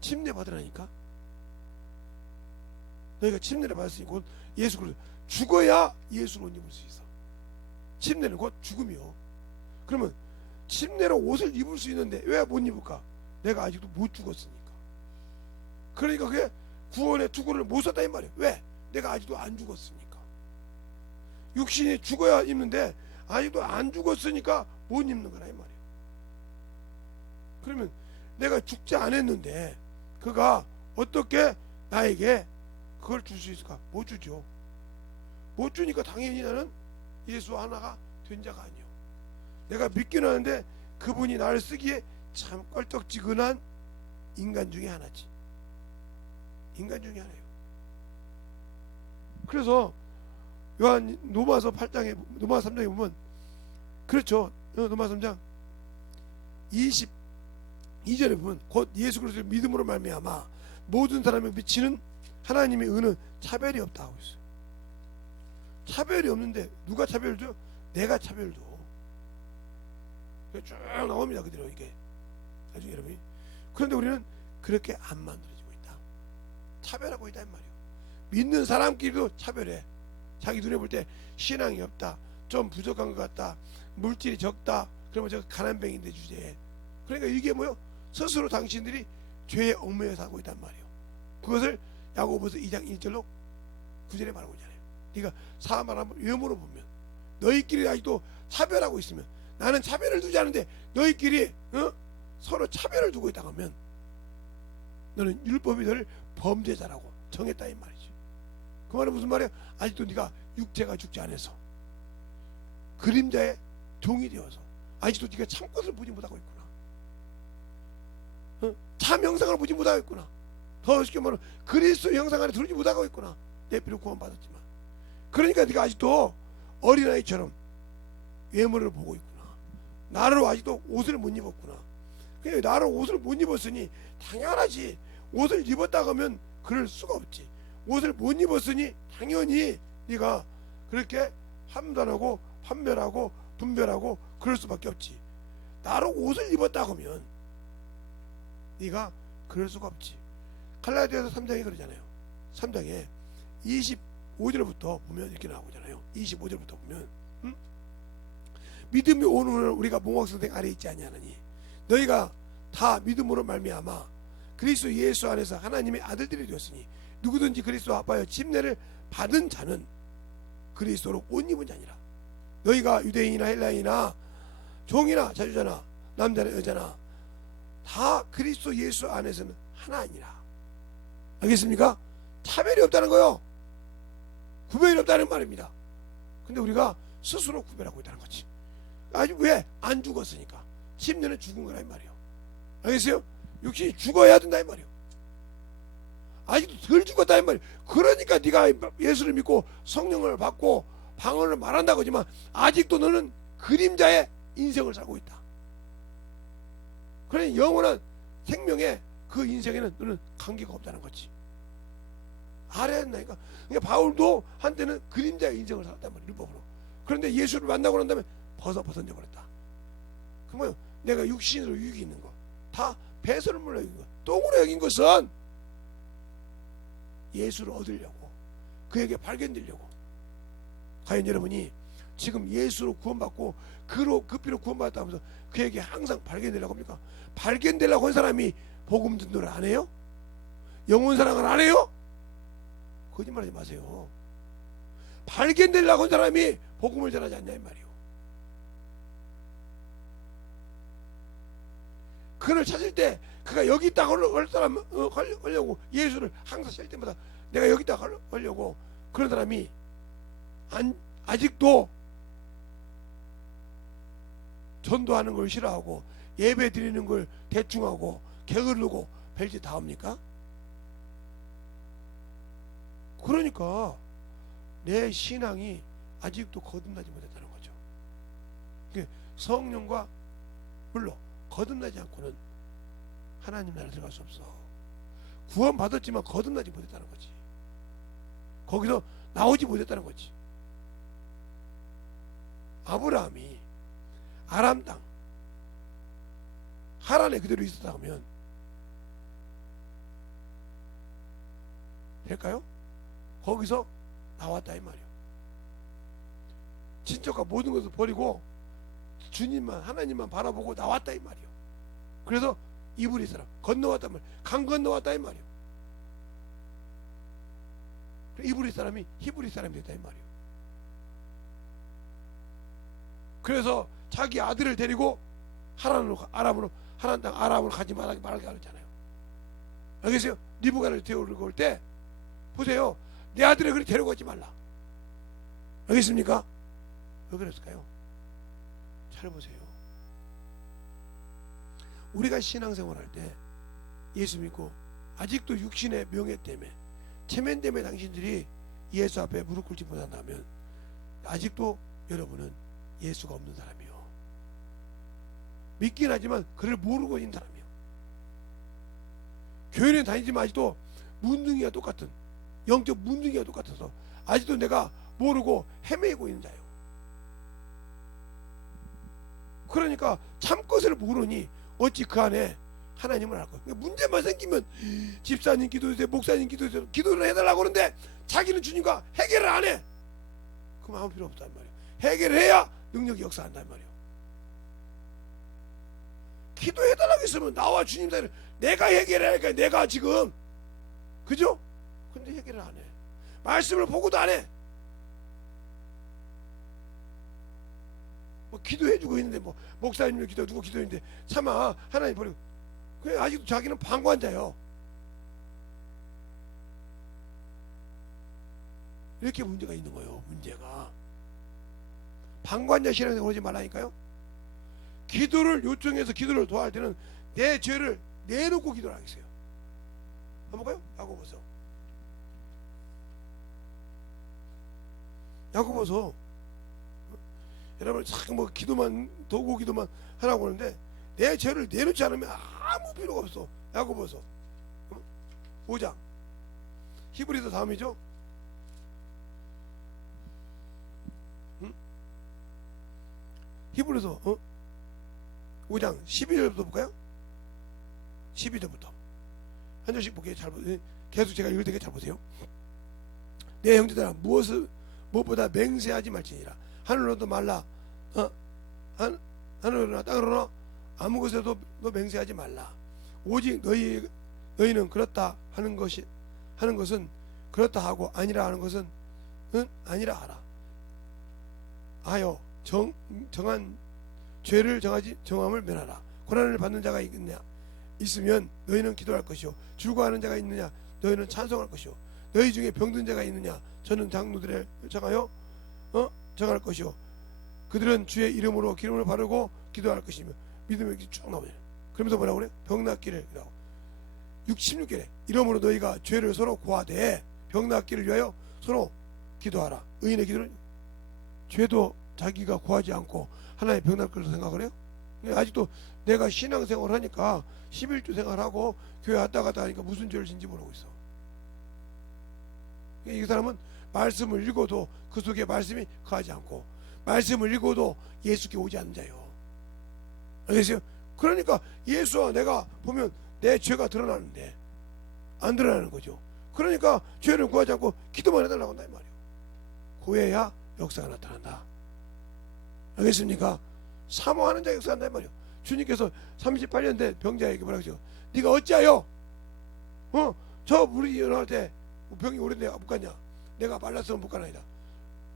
침례 받으라니까. 너희가 침례를 받았으니 곧 예수 그리스도 죽어야 예수를 옷 입을 수 있어. 침례는 곧 죽음이요. 그러면 침례로 옷을 입을 수 있는데 왜 못 입을까? 내가 아직도 못 죽었으니까. 그러니까 그게 구원의 투구를 못 썼다 이 말이에요. 왜? 내가 아직도 안 죽었으니까. 육신이 죽어야 입는데 아직도 안 죽었으니까 못 입는 거라 이 말이에요. 그러면 내가 죽지 않았는데 그가 어떻게 나에게 그걸 줄 수 있을까? 못 주죠. 못 주니까 당연히 나는 예수 하나가 된 자가 아니요. 내가 믿기는 하는데 그분이 나를 쓰기에 참 껄떡지근한 인간 중에 하나지. 인간 중에 하나예요. 그래서 요한 로마서 8장에 로마서 3장에 보면 그렇죠. 로마서 3장 22절에 보면 곧 예수 그리스도를 믿음으로 말미암아 모든 사람이 미치는 하나님의 은은 차별이 없다 하고 있어요. 차별이 없는데 누가 차별을 줘? 내가 차별을 줘. 쭉 나옵니다. 그대로 이게 나중에 여러분이. 그런데 우리는 그렇게 안 만들어지고 있다. 차별하고 있다 이 말이에요. 믿는 사람끼리도 차별해. 자기 눈에 볼 때 신앙이 없다, 좀 부족한 것 같다, 물질이 적다, 그러면 저 가난뱅인데 주제에. 그러니까 이게 뭐요? 스스로 당신들이 죄에 얽매여 살고 있단 말이에요. 그것을 야고보서 2장 1절로 9절에 말하고 있잖아요. 그러니까 사람을 한번 외모로 보면 너희끼리 아직도 차별하고 있으면, 나는 차별을 두지 않은데 너희끼리 서로 차별을 두고 있다고 하면 너는 율법이 너를 범죄자라고 정했다 이 말이지. 그 말은 무슨 말이야? 아직도 네가 육체가 죽지 않아서 그림자의 종이 되어서 아직도 네가 참것을 보지 못하고 있구나. 참 형상을 보지 못하고 있구나. 더 쉽게 말하면 그리스도의 형상 안에 들어오지 못하고 있구나. 내 피로 구원받았지만. 그러니까 네가 아직도 어린아이처럼 외모를 보고 있구나. 나를 아직도 옷을 못 입었구나. 그러니까 나를 옷을 못 입었으니 당연하지. 옷을 입었다고 하면 그럴 수가 없지. 옷을 못 입었으니 당연히 네가 그렇게 판단하고 판별하고 분별하고 그럴 수밖에 없지. 나로 옷을 입었다고 하면 네가 그럴 수가 없지. 갈라디아서 3장에 그러잖아요. 3장에 25절부터 보면 이렇게 나오잖아요. 25절부터 보면 믿음이 오는 우리가 몽학선생 아래 있지 아니하느니 너희가 다 믿음으로 말미암아 그리스도 예수 안에서 하나님의 아들들이 되었으니 누구든지 그리스도 아빠여 침례를 받은 자는 그리스도로 옷 입은 자니라. 너희가 유대인이나 헬라인이나 종이나 자주자나 남자나 여자나 다 그리스도 예수 안에서는 하나 아니라. 알겠습니까? 차별이 없다는 거요. 구별이 없다는 말입니다. 근데 우리가 스스로 구별하고 있다는 거지. 아직 왜? 안 죽었으니까. 침례는 죽은 거라 이 말이에요. 알겠어요? 육신이 죽어야 된다 이 말이에요. 아직도 덜 죽었다 이 말이에요. 그러니까 네가 예수를 믿고 성령을 받고 방언을 말한다고 하지만 아직도 너는 그림자의 인생을 살고 있다. 그러니 영원한 생명의 그 인생에는 너는 관계가 없다는 거지. 알아야 된다니까. 그러니까 바울도 한때는 그림자의 인생을 살았단 말이야, 율법으로. 그런데 예수를 만나고 난 다음에 벗어져 버렸다. 그 뭐요? 내가 육신으로 유익이 있는 거, 다 배설물로 여긴 거, 똥으로 여긴 것은 예수를 얻으려고, 그에게 발견되려고. 과연 여러분이 지금 예수로 구원받고 그 피로 구원받았다면서 그에게 항상 발견되려고 합니까? 발견되려고 한 사람이 복음 전도를 안 해요? 영혼 사랑을 안 해요? 거짓말하지 마세요. 발견되려고 한 사람이 복음을 전하지 않냐 이 말이에요. 그를 찾을 때 그가 여기 있다 하려고 예수를 항상 찾을 때마다 내가 여기 있다 하려고 그런 사람이 아직도 전도하는 걸 싫어하고 예배 드리는 걸 대충하고 게으르고 별짓 다 합니까? 그러니까 내 신앙이 아직도 거듭나지 못했다는 거죠. 성령과 물로 거듭나지 않고는 하나님 나라에 들어갈 수 없어. 구원 받았지만 거듭나지 못했다는 거지. 거기서 나오지 못했다는 거지. 아브라함이 아람 땅 하란에 그대로 있었다 하면 될까요? 거기서 나왔다 이 말이에요. 친척과 모든 것을 버리고 주님만 하나님만 바라보고 나왔다 이 말이에요. 그래서 이브리 사람 건너왔단 말이에요. 강 건너왔다 이 말이에요. 이브리 사람이 히브리 사람이 됐다 이 말이에요. 그래서 자기 아들을 데리고 아람으로 하란 땅 아람으로 가지 말게 하잖아요. 알겠어요? 리브가를 데리고 올 때 보세요. 내 아들을 그렇게 데리고 가지 말라. 알겠습니까? 왜 그랬을까요? 잘 보세요. 우리가 신앙생활할 때 예수 믿고 아직도 육신의 명예 때문에 체면 때문에 당신들이 예수 앞에 무릎 꿇지 못한다면 아직도 여러분은 예수가 없는 사람이요. 믿긴 하지만 그를 모르고 있는 사람이요. 교회는 다니지만 아직도 문둥이와 똑같은 영적 문둥이와 똑같아서 아직도 내가 모르고 헤매고 있는 자요. 그러니까 참 것을 모르니 어찌 그 안에 하나님을 알 거예요. 그러니까 문제만 생기면 집사님 기도해주세요, 목사님 기도해주세요, 기도를 해달라고 그러는데 자기는 주님과 해결을 안 해. 그럼 아무 필요 없단 말이에요. 해결을 해야 능력이 역사한단 말이에요. 기도해달라고 했으면 나와 주님 사이를 내가 해결해야 하니까, 내가 지금, 그죠? 근데 해결을 안 해. 말씀을 보고도 안 해. 뭐 기도해주고 있는데, 뭐 목사님을 기도, 누구 기도했는데 차마 하나님 버리고, 그래 아직도 자기는 방관자예요. 이렇게 문제가 있는 거예요. 문제가 방관자 신앙생활 하지 말라니까요. 기도를 요청해서 기도를 도와할 때는 내 죄를 내놓고 기도를 하겠어요. 한번 볼까요? 야고보서. 야고보서. 여러분 자꾸 뭐 기도만, 도구 기도만 하라고 하는데 내 죄를 내놓지 않으면 아무 필요가 없어. 야고보서 5장. 히브리서 다음이죠. 히브리서 5장 12절부터 볼까요? 12절부터 한 절씩 보게. 잘 보세요. 계속 제가 읽을 테니까 잘 보세요. 내 형제들아, 무엇보다 맹세하지 말지니라. 하늘로도 말라, 하늘로나 땅으로나 아무 곳에도 너 맹세하지 말라. 오직 너희는 그렇다 하는 것은 그렇다 하고 아니라 하는 것은 아니라 하라 하여 정한 죄를 정함을 면하라. 고난을 받는 자가 있으면 너희는 기도할 것이요, 즐거워하는 자가 있느냐 너희는 찬송할 것이요, 너희 중에 병든 자가 있느냐 저는 장로들을 정하여 정할 것이요, 그들은 주의 이름으로 기름을 바르고 기도할 것이며. 믿음의 길 쭉 나오네요. 그러면서 뭐라고 그래? 병 낫기를. 66절에 이러므로 너희가 죄를 서로 고하되 병 낫기를 위하여 서로 기도하라. 의인의 기도는 죄도 자기가 구하지 않고 하나의 병 날 것을 생각을 해요. 아직도 내가 신앙생활을 하니까 11주 생활하고 교회 왔다 갔다 하니까 무슨 죄를 진지 모르고 있어. 이 사람은 말씀을 읽어도 그 속에 말씀이 거하지 않고, 말씀을 읽어도 예수께 오지 않는 자요. 알겠어요? 그러니까 예수와 내가 보면 내 죄가 드러나는데 안 드러나는 거죠. 그러니까 죄를 구하지 않고 기도만 해달라고 한다 이 말이에요. 구해야 역사가 나타난다. 알겠습니까? 사모하는 자 역사한다 이 말이에요. 주님께서 38년 된 병자에게 뭐라고 하죠? 네가 어찌하여 저 물이 일어날 때 병이 오래돼 못 갔냐? 내가 말랐으면 못 가나이다.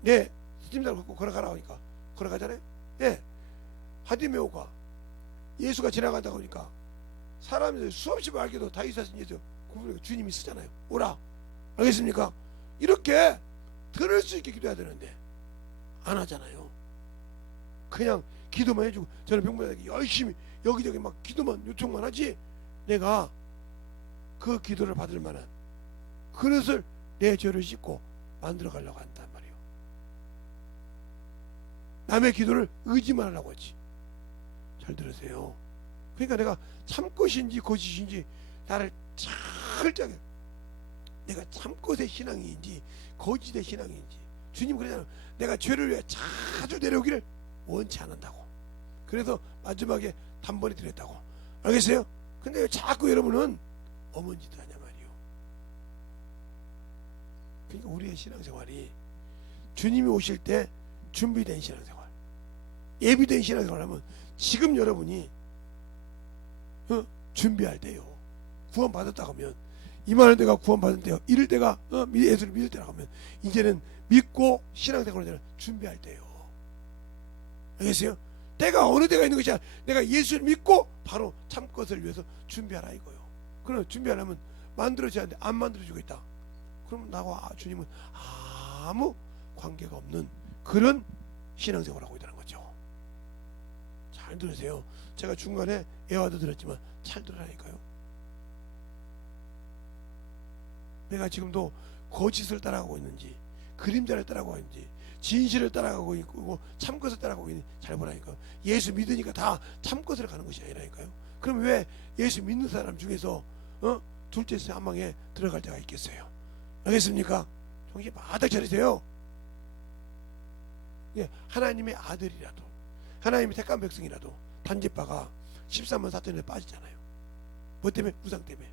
내 짐작을 갖고 걸어가라 하니까 걸어가잖아요. 예. 하디메오가 예수가 지나간다고 하니까 사람들이 수없이 말게도 다윗하신 예수 주님이 쓰잖아요. 오라. 알겠습니까? 이렇게 들을 수 있게 기도해야 되는데 안 하잖아요. 그냥 기도만 해주고, 저는 병문안에게 열심히 여기저기 막 기도만 요청만 하지, 내가 그 기도를 받을 만한 그릇을 내 죄를 씻고 만들어 가려고 한단 말이에요. 남의 기도를 의지만 하려고 하지. 잘 들으세요. 그러니까 내가 참것인지 거짓인지 나를 철저하게, 내가 참것의 신앙인지 거짓의 신앙인지. 주님 그러잖아요. 내가 죄를 위해 자주 내려오기를 원치 않는다고. 그래서 마지막에 단번에 드렸다고. 알겠어요? 근데 왜 자꾸 여러분은 어머니 짓을 하냐 말이요. 그러니까 우리의 신앙생활이 주님이 오실 때 준비된 신앙생활, 예비된 신앙생활 하면 지금 여러분이 준비할 때요. 구원 받았다고 하면, 이만한 때가 구원 받은 때요, 이럴 때가 예수를 믿을 때라고 하면 이제는 믿고 신앙생활을 준비할 때요. 알겠어요? 때가 어느 때가 있는 것이 아니라 내가 예수를 믿고 바로 참것을 위해서 준비하라 이거요. 그럼 준비하려면 만들어져야 하는데 안 만들어지고 있다. 그럼 나와 주님은 아무 관계가 없는 그런 신앙생활을 하고 있다는 거죠. 잘 들으세요. 제가 중간에 애화도 들었지만 잘 들으라니까요. 내가 지금도 거짓을 따라가고 있는지, 그림자를 따라가고 있는지, 진실을 따라가고 있고 참것을 따라가고 있는지 잘 보라니까요. 예수 믿으니까 다 참것을 가는 것이 아니라니까요. 그럼 왜 예수 믿는 사람 중에서 둘째 사망에 들어갈 때가 있겠어요? 알겠습니까? 정신 바닥 차리세요. 예, 하나님의 아들이라도, 하나님의 택한 백성이라도 단지파가 13만 4천에 빠지잖아요. 뭐 때문에? 우상 때문에.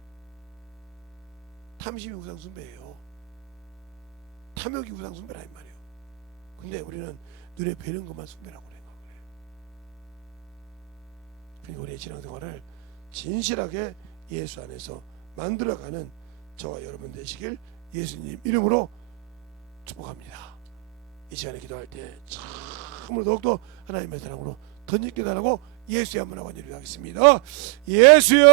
탐심이 우상 숭배예요. 탐욕이 우상 숭배라 이 말이에요. 근데 우리는 눈에 뵈는 것만 숭배라고 생각을 해요. 그러니까 우리의 신앙생활을 진실하게 예수 안에서 만들어가는 저와 여러분 되시길 예수님 이름으로 축복합니다. 이 시간에 기도할 때 참으로 더욱더 하나님의 사랑으로 더 깊게 달라고 예수의 한번 하고 기도하겠습니다. 예수여.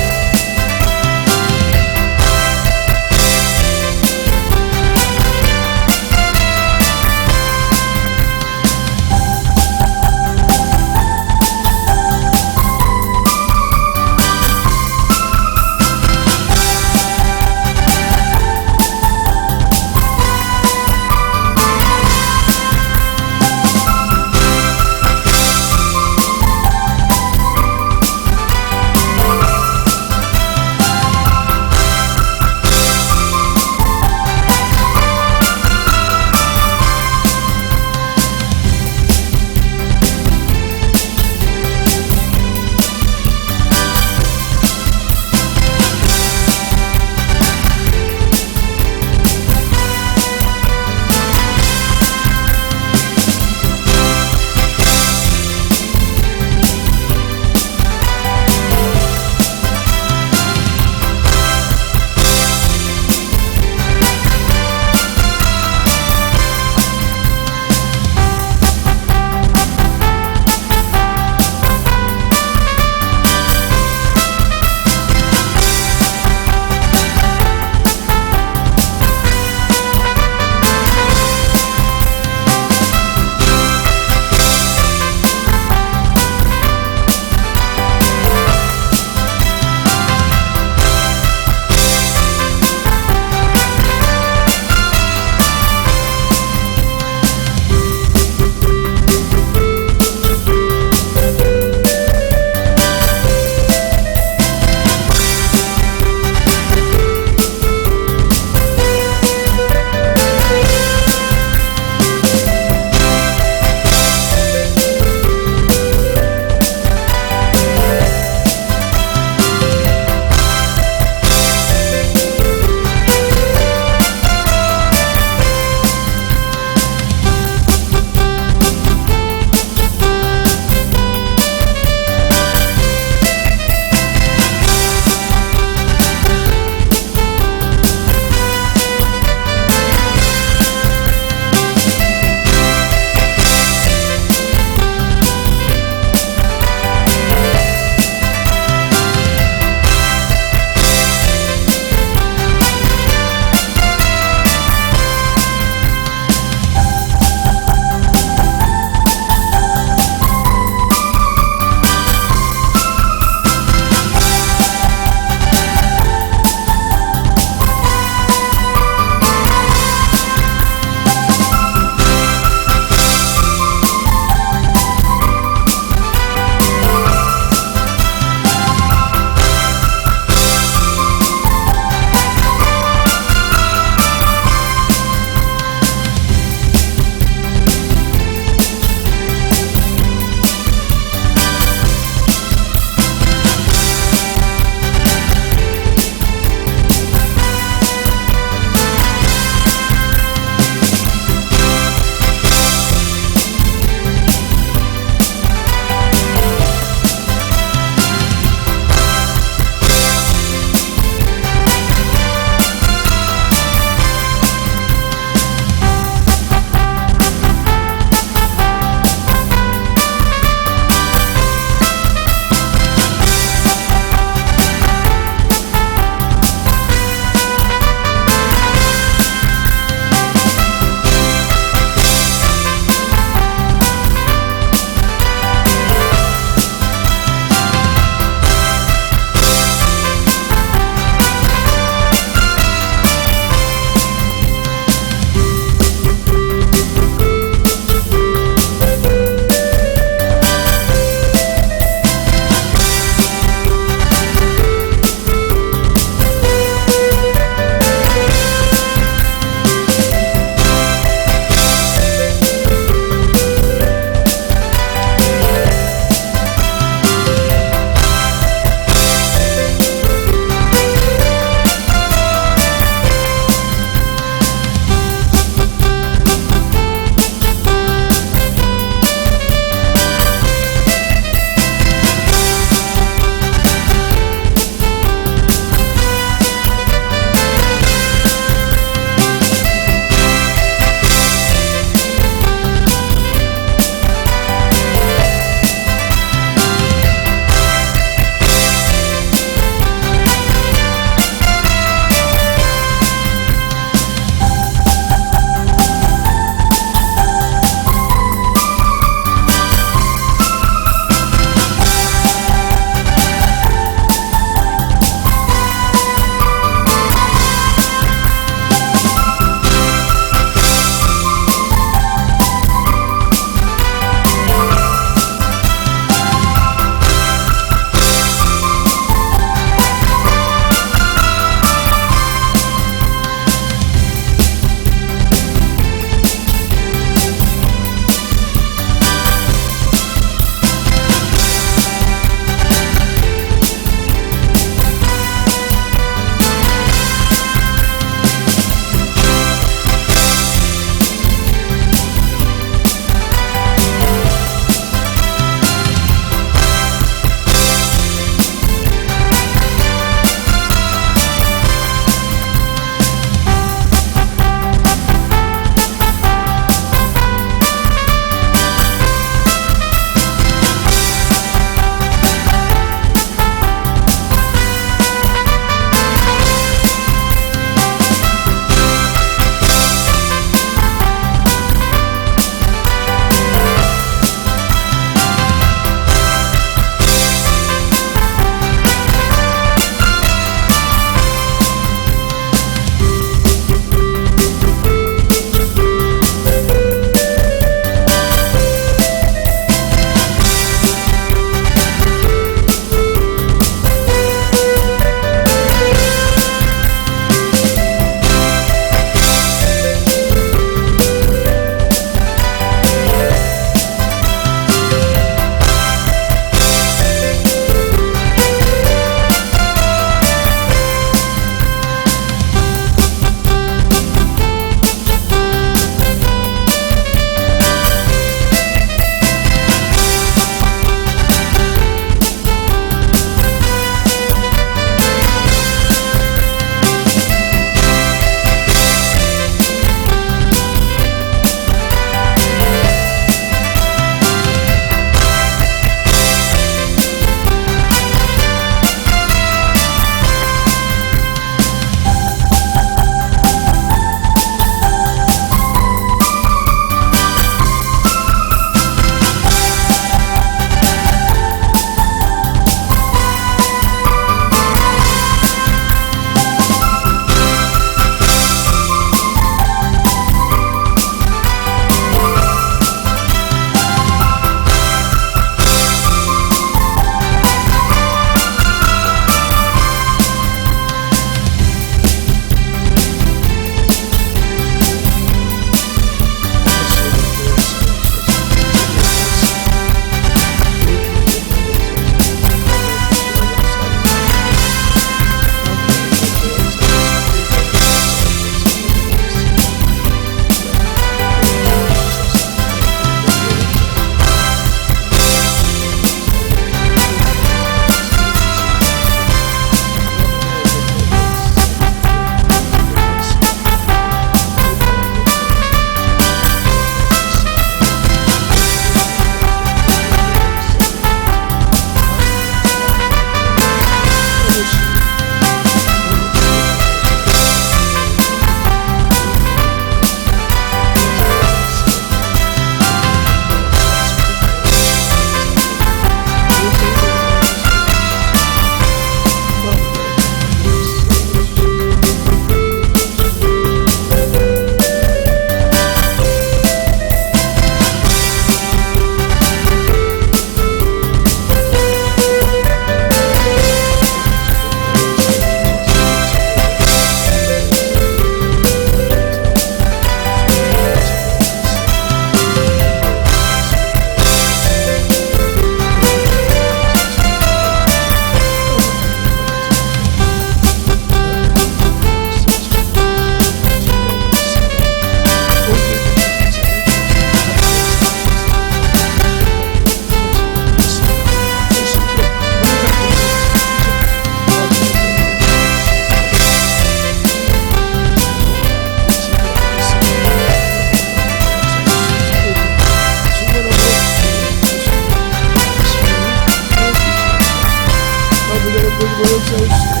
되고 역사해 주시되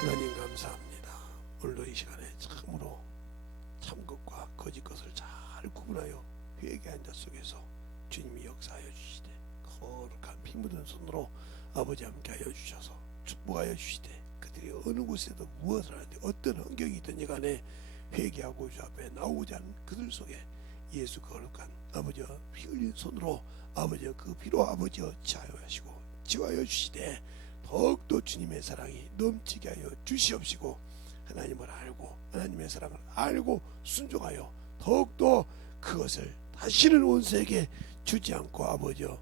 하나님 감사합니다. 오늘도 이 시간에 참으로 참것과 거짓 것을 잘 구분하여 회개한 자 속에서 주님이 역사하여 주시되 거룩한 피 묻은 손으로 아버지 함께하여 주셔서 축복하여 주시되 그들이 어느 곳에도 무엇을 하는데 어떤 환경이 있든지 간에 회개하고 주 앞에 나오고자 하는 그들 속에 예수 거룩한 아버지와 피 흘린 손으로 아버지와 그 피로 아버지와 지하여 주시되 더욱더 주님의 사랑이 넘치게 하여 주시옵시고 하나님을 알고 하나님의 사랑을 알고 순종하여 더욱더 그것을 다시는 원수에게 주지 않고 아버지와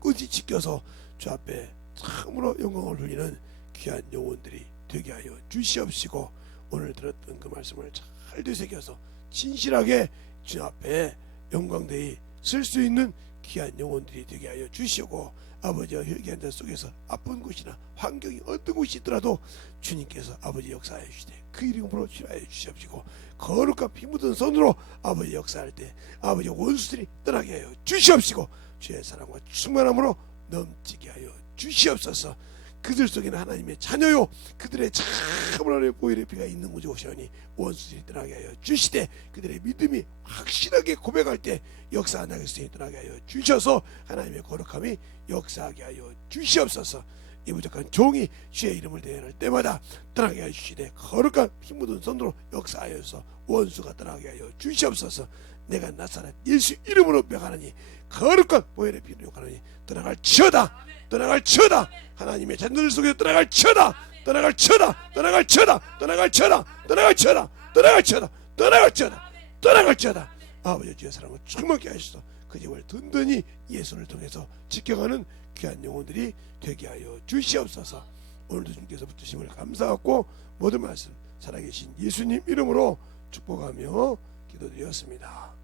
끝까지 지켜서 주 앞에 참으로 영광을 돌리는 귀한 영혼들이 되게 하여 주시옵시고 오늘 들었던 그 말씀을 잘 되새겨서 진실하게 주 앞에 영광되이 쓸 수 있는 귀한 영혼들이 되게 하여 주시고 아버지와 회개한 자 속에서 아픈 곳이나 환경이 어떤 곳이 있더라도 주님께서 아버지 역사하여 주시되 그 이름으로 치료하여 주시옵시고 거룩한 피 묻은 손으로 아버지 역사할 때 아버지 원수들이 떠나게 하여 주시옵시고 주의 사랑과 충만함으로 넘치게 하여 주시옵소서. 그들 속에는 하나님의 자녀요 그들의 참으로 보혈의 피가 있는 곳에 오시오니 원수들이 떠나게 하여 주시되 그들의 믿음이 확실하게 고백할 때 역사 나그리스도인이 떠나게 하여 주셔서 하나님의 거룩함이 역사하게 하여 주시옵소서. 이 부족한 종이 주의 이름을 대할 때마다 떠나게 하여 주시되 거룩한 피 묻은 손으로 역사하여서 원수가 떠나게 하여 주시옵소서. 내가 나사렛 예수 이름으로 명하노니 거룩한 보혈의 피로 욕하노니 떠나갈지어다 떠나갈지어다 하나님의 자녀들 속에 떠나갈지어다 떠나갈지어다 떠나갈지어다 떠나갈지어다 떠나갈지어다 떠나갈지어다 떠나갈지어다 떠나갈지어다 아버지 주의 사랑을 충만케 하시소. 그 집을 든든히 예수를 통해서 지켜가는 귀한 영혼들이 되게 하여 주시옵소서. 오늘도 주님께서 붙으심을 감사하고 모든 말씀 살아계신 예수님 이름으로 축복하며 기도드렸습니다.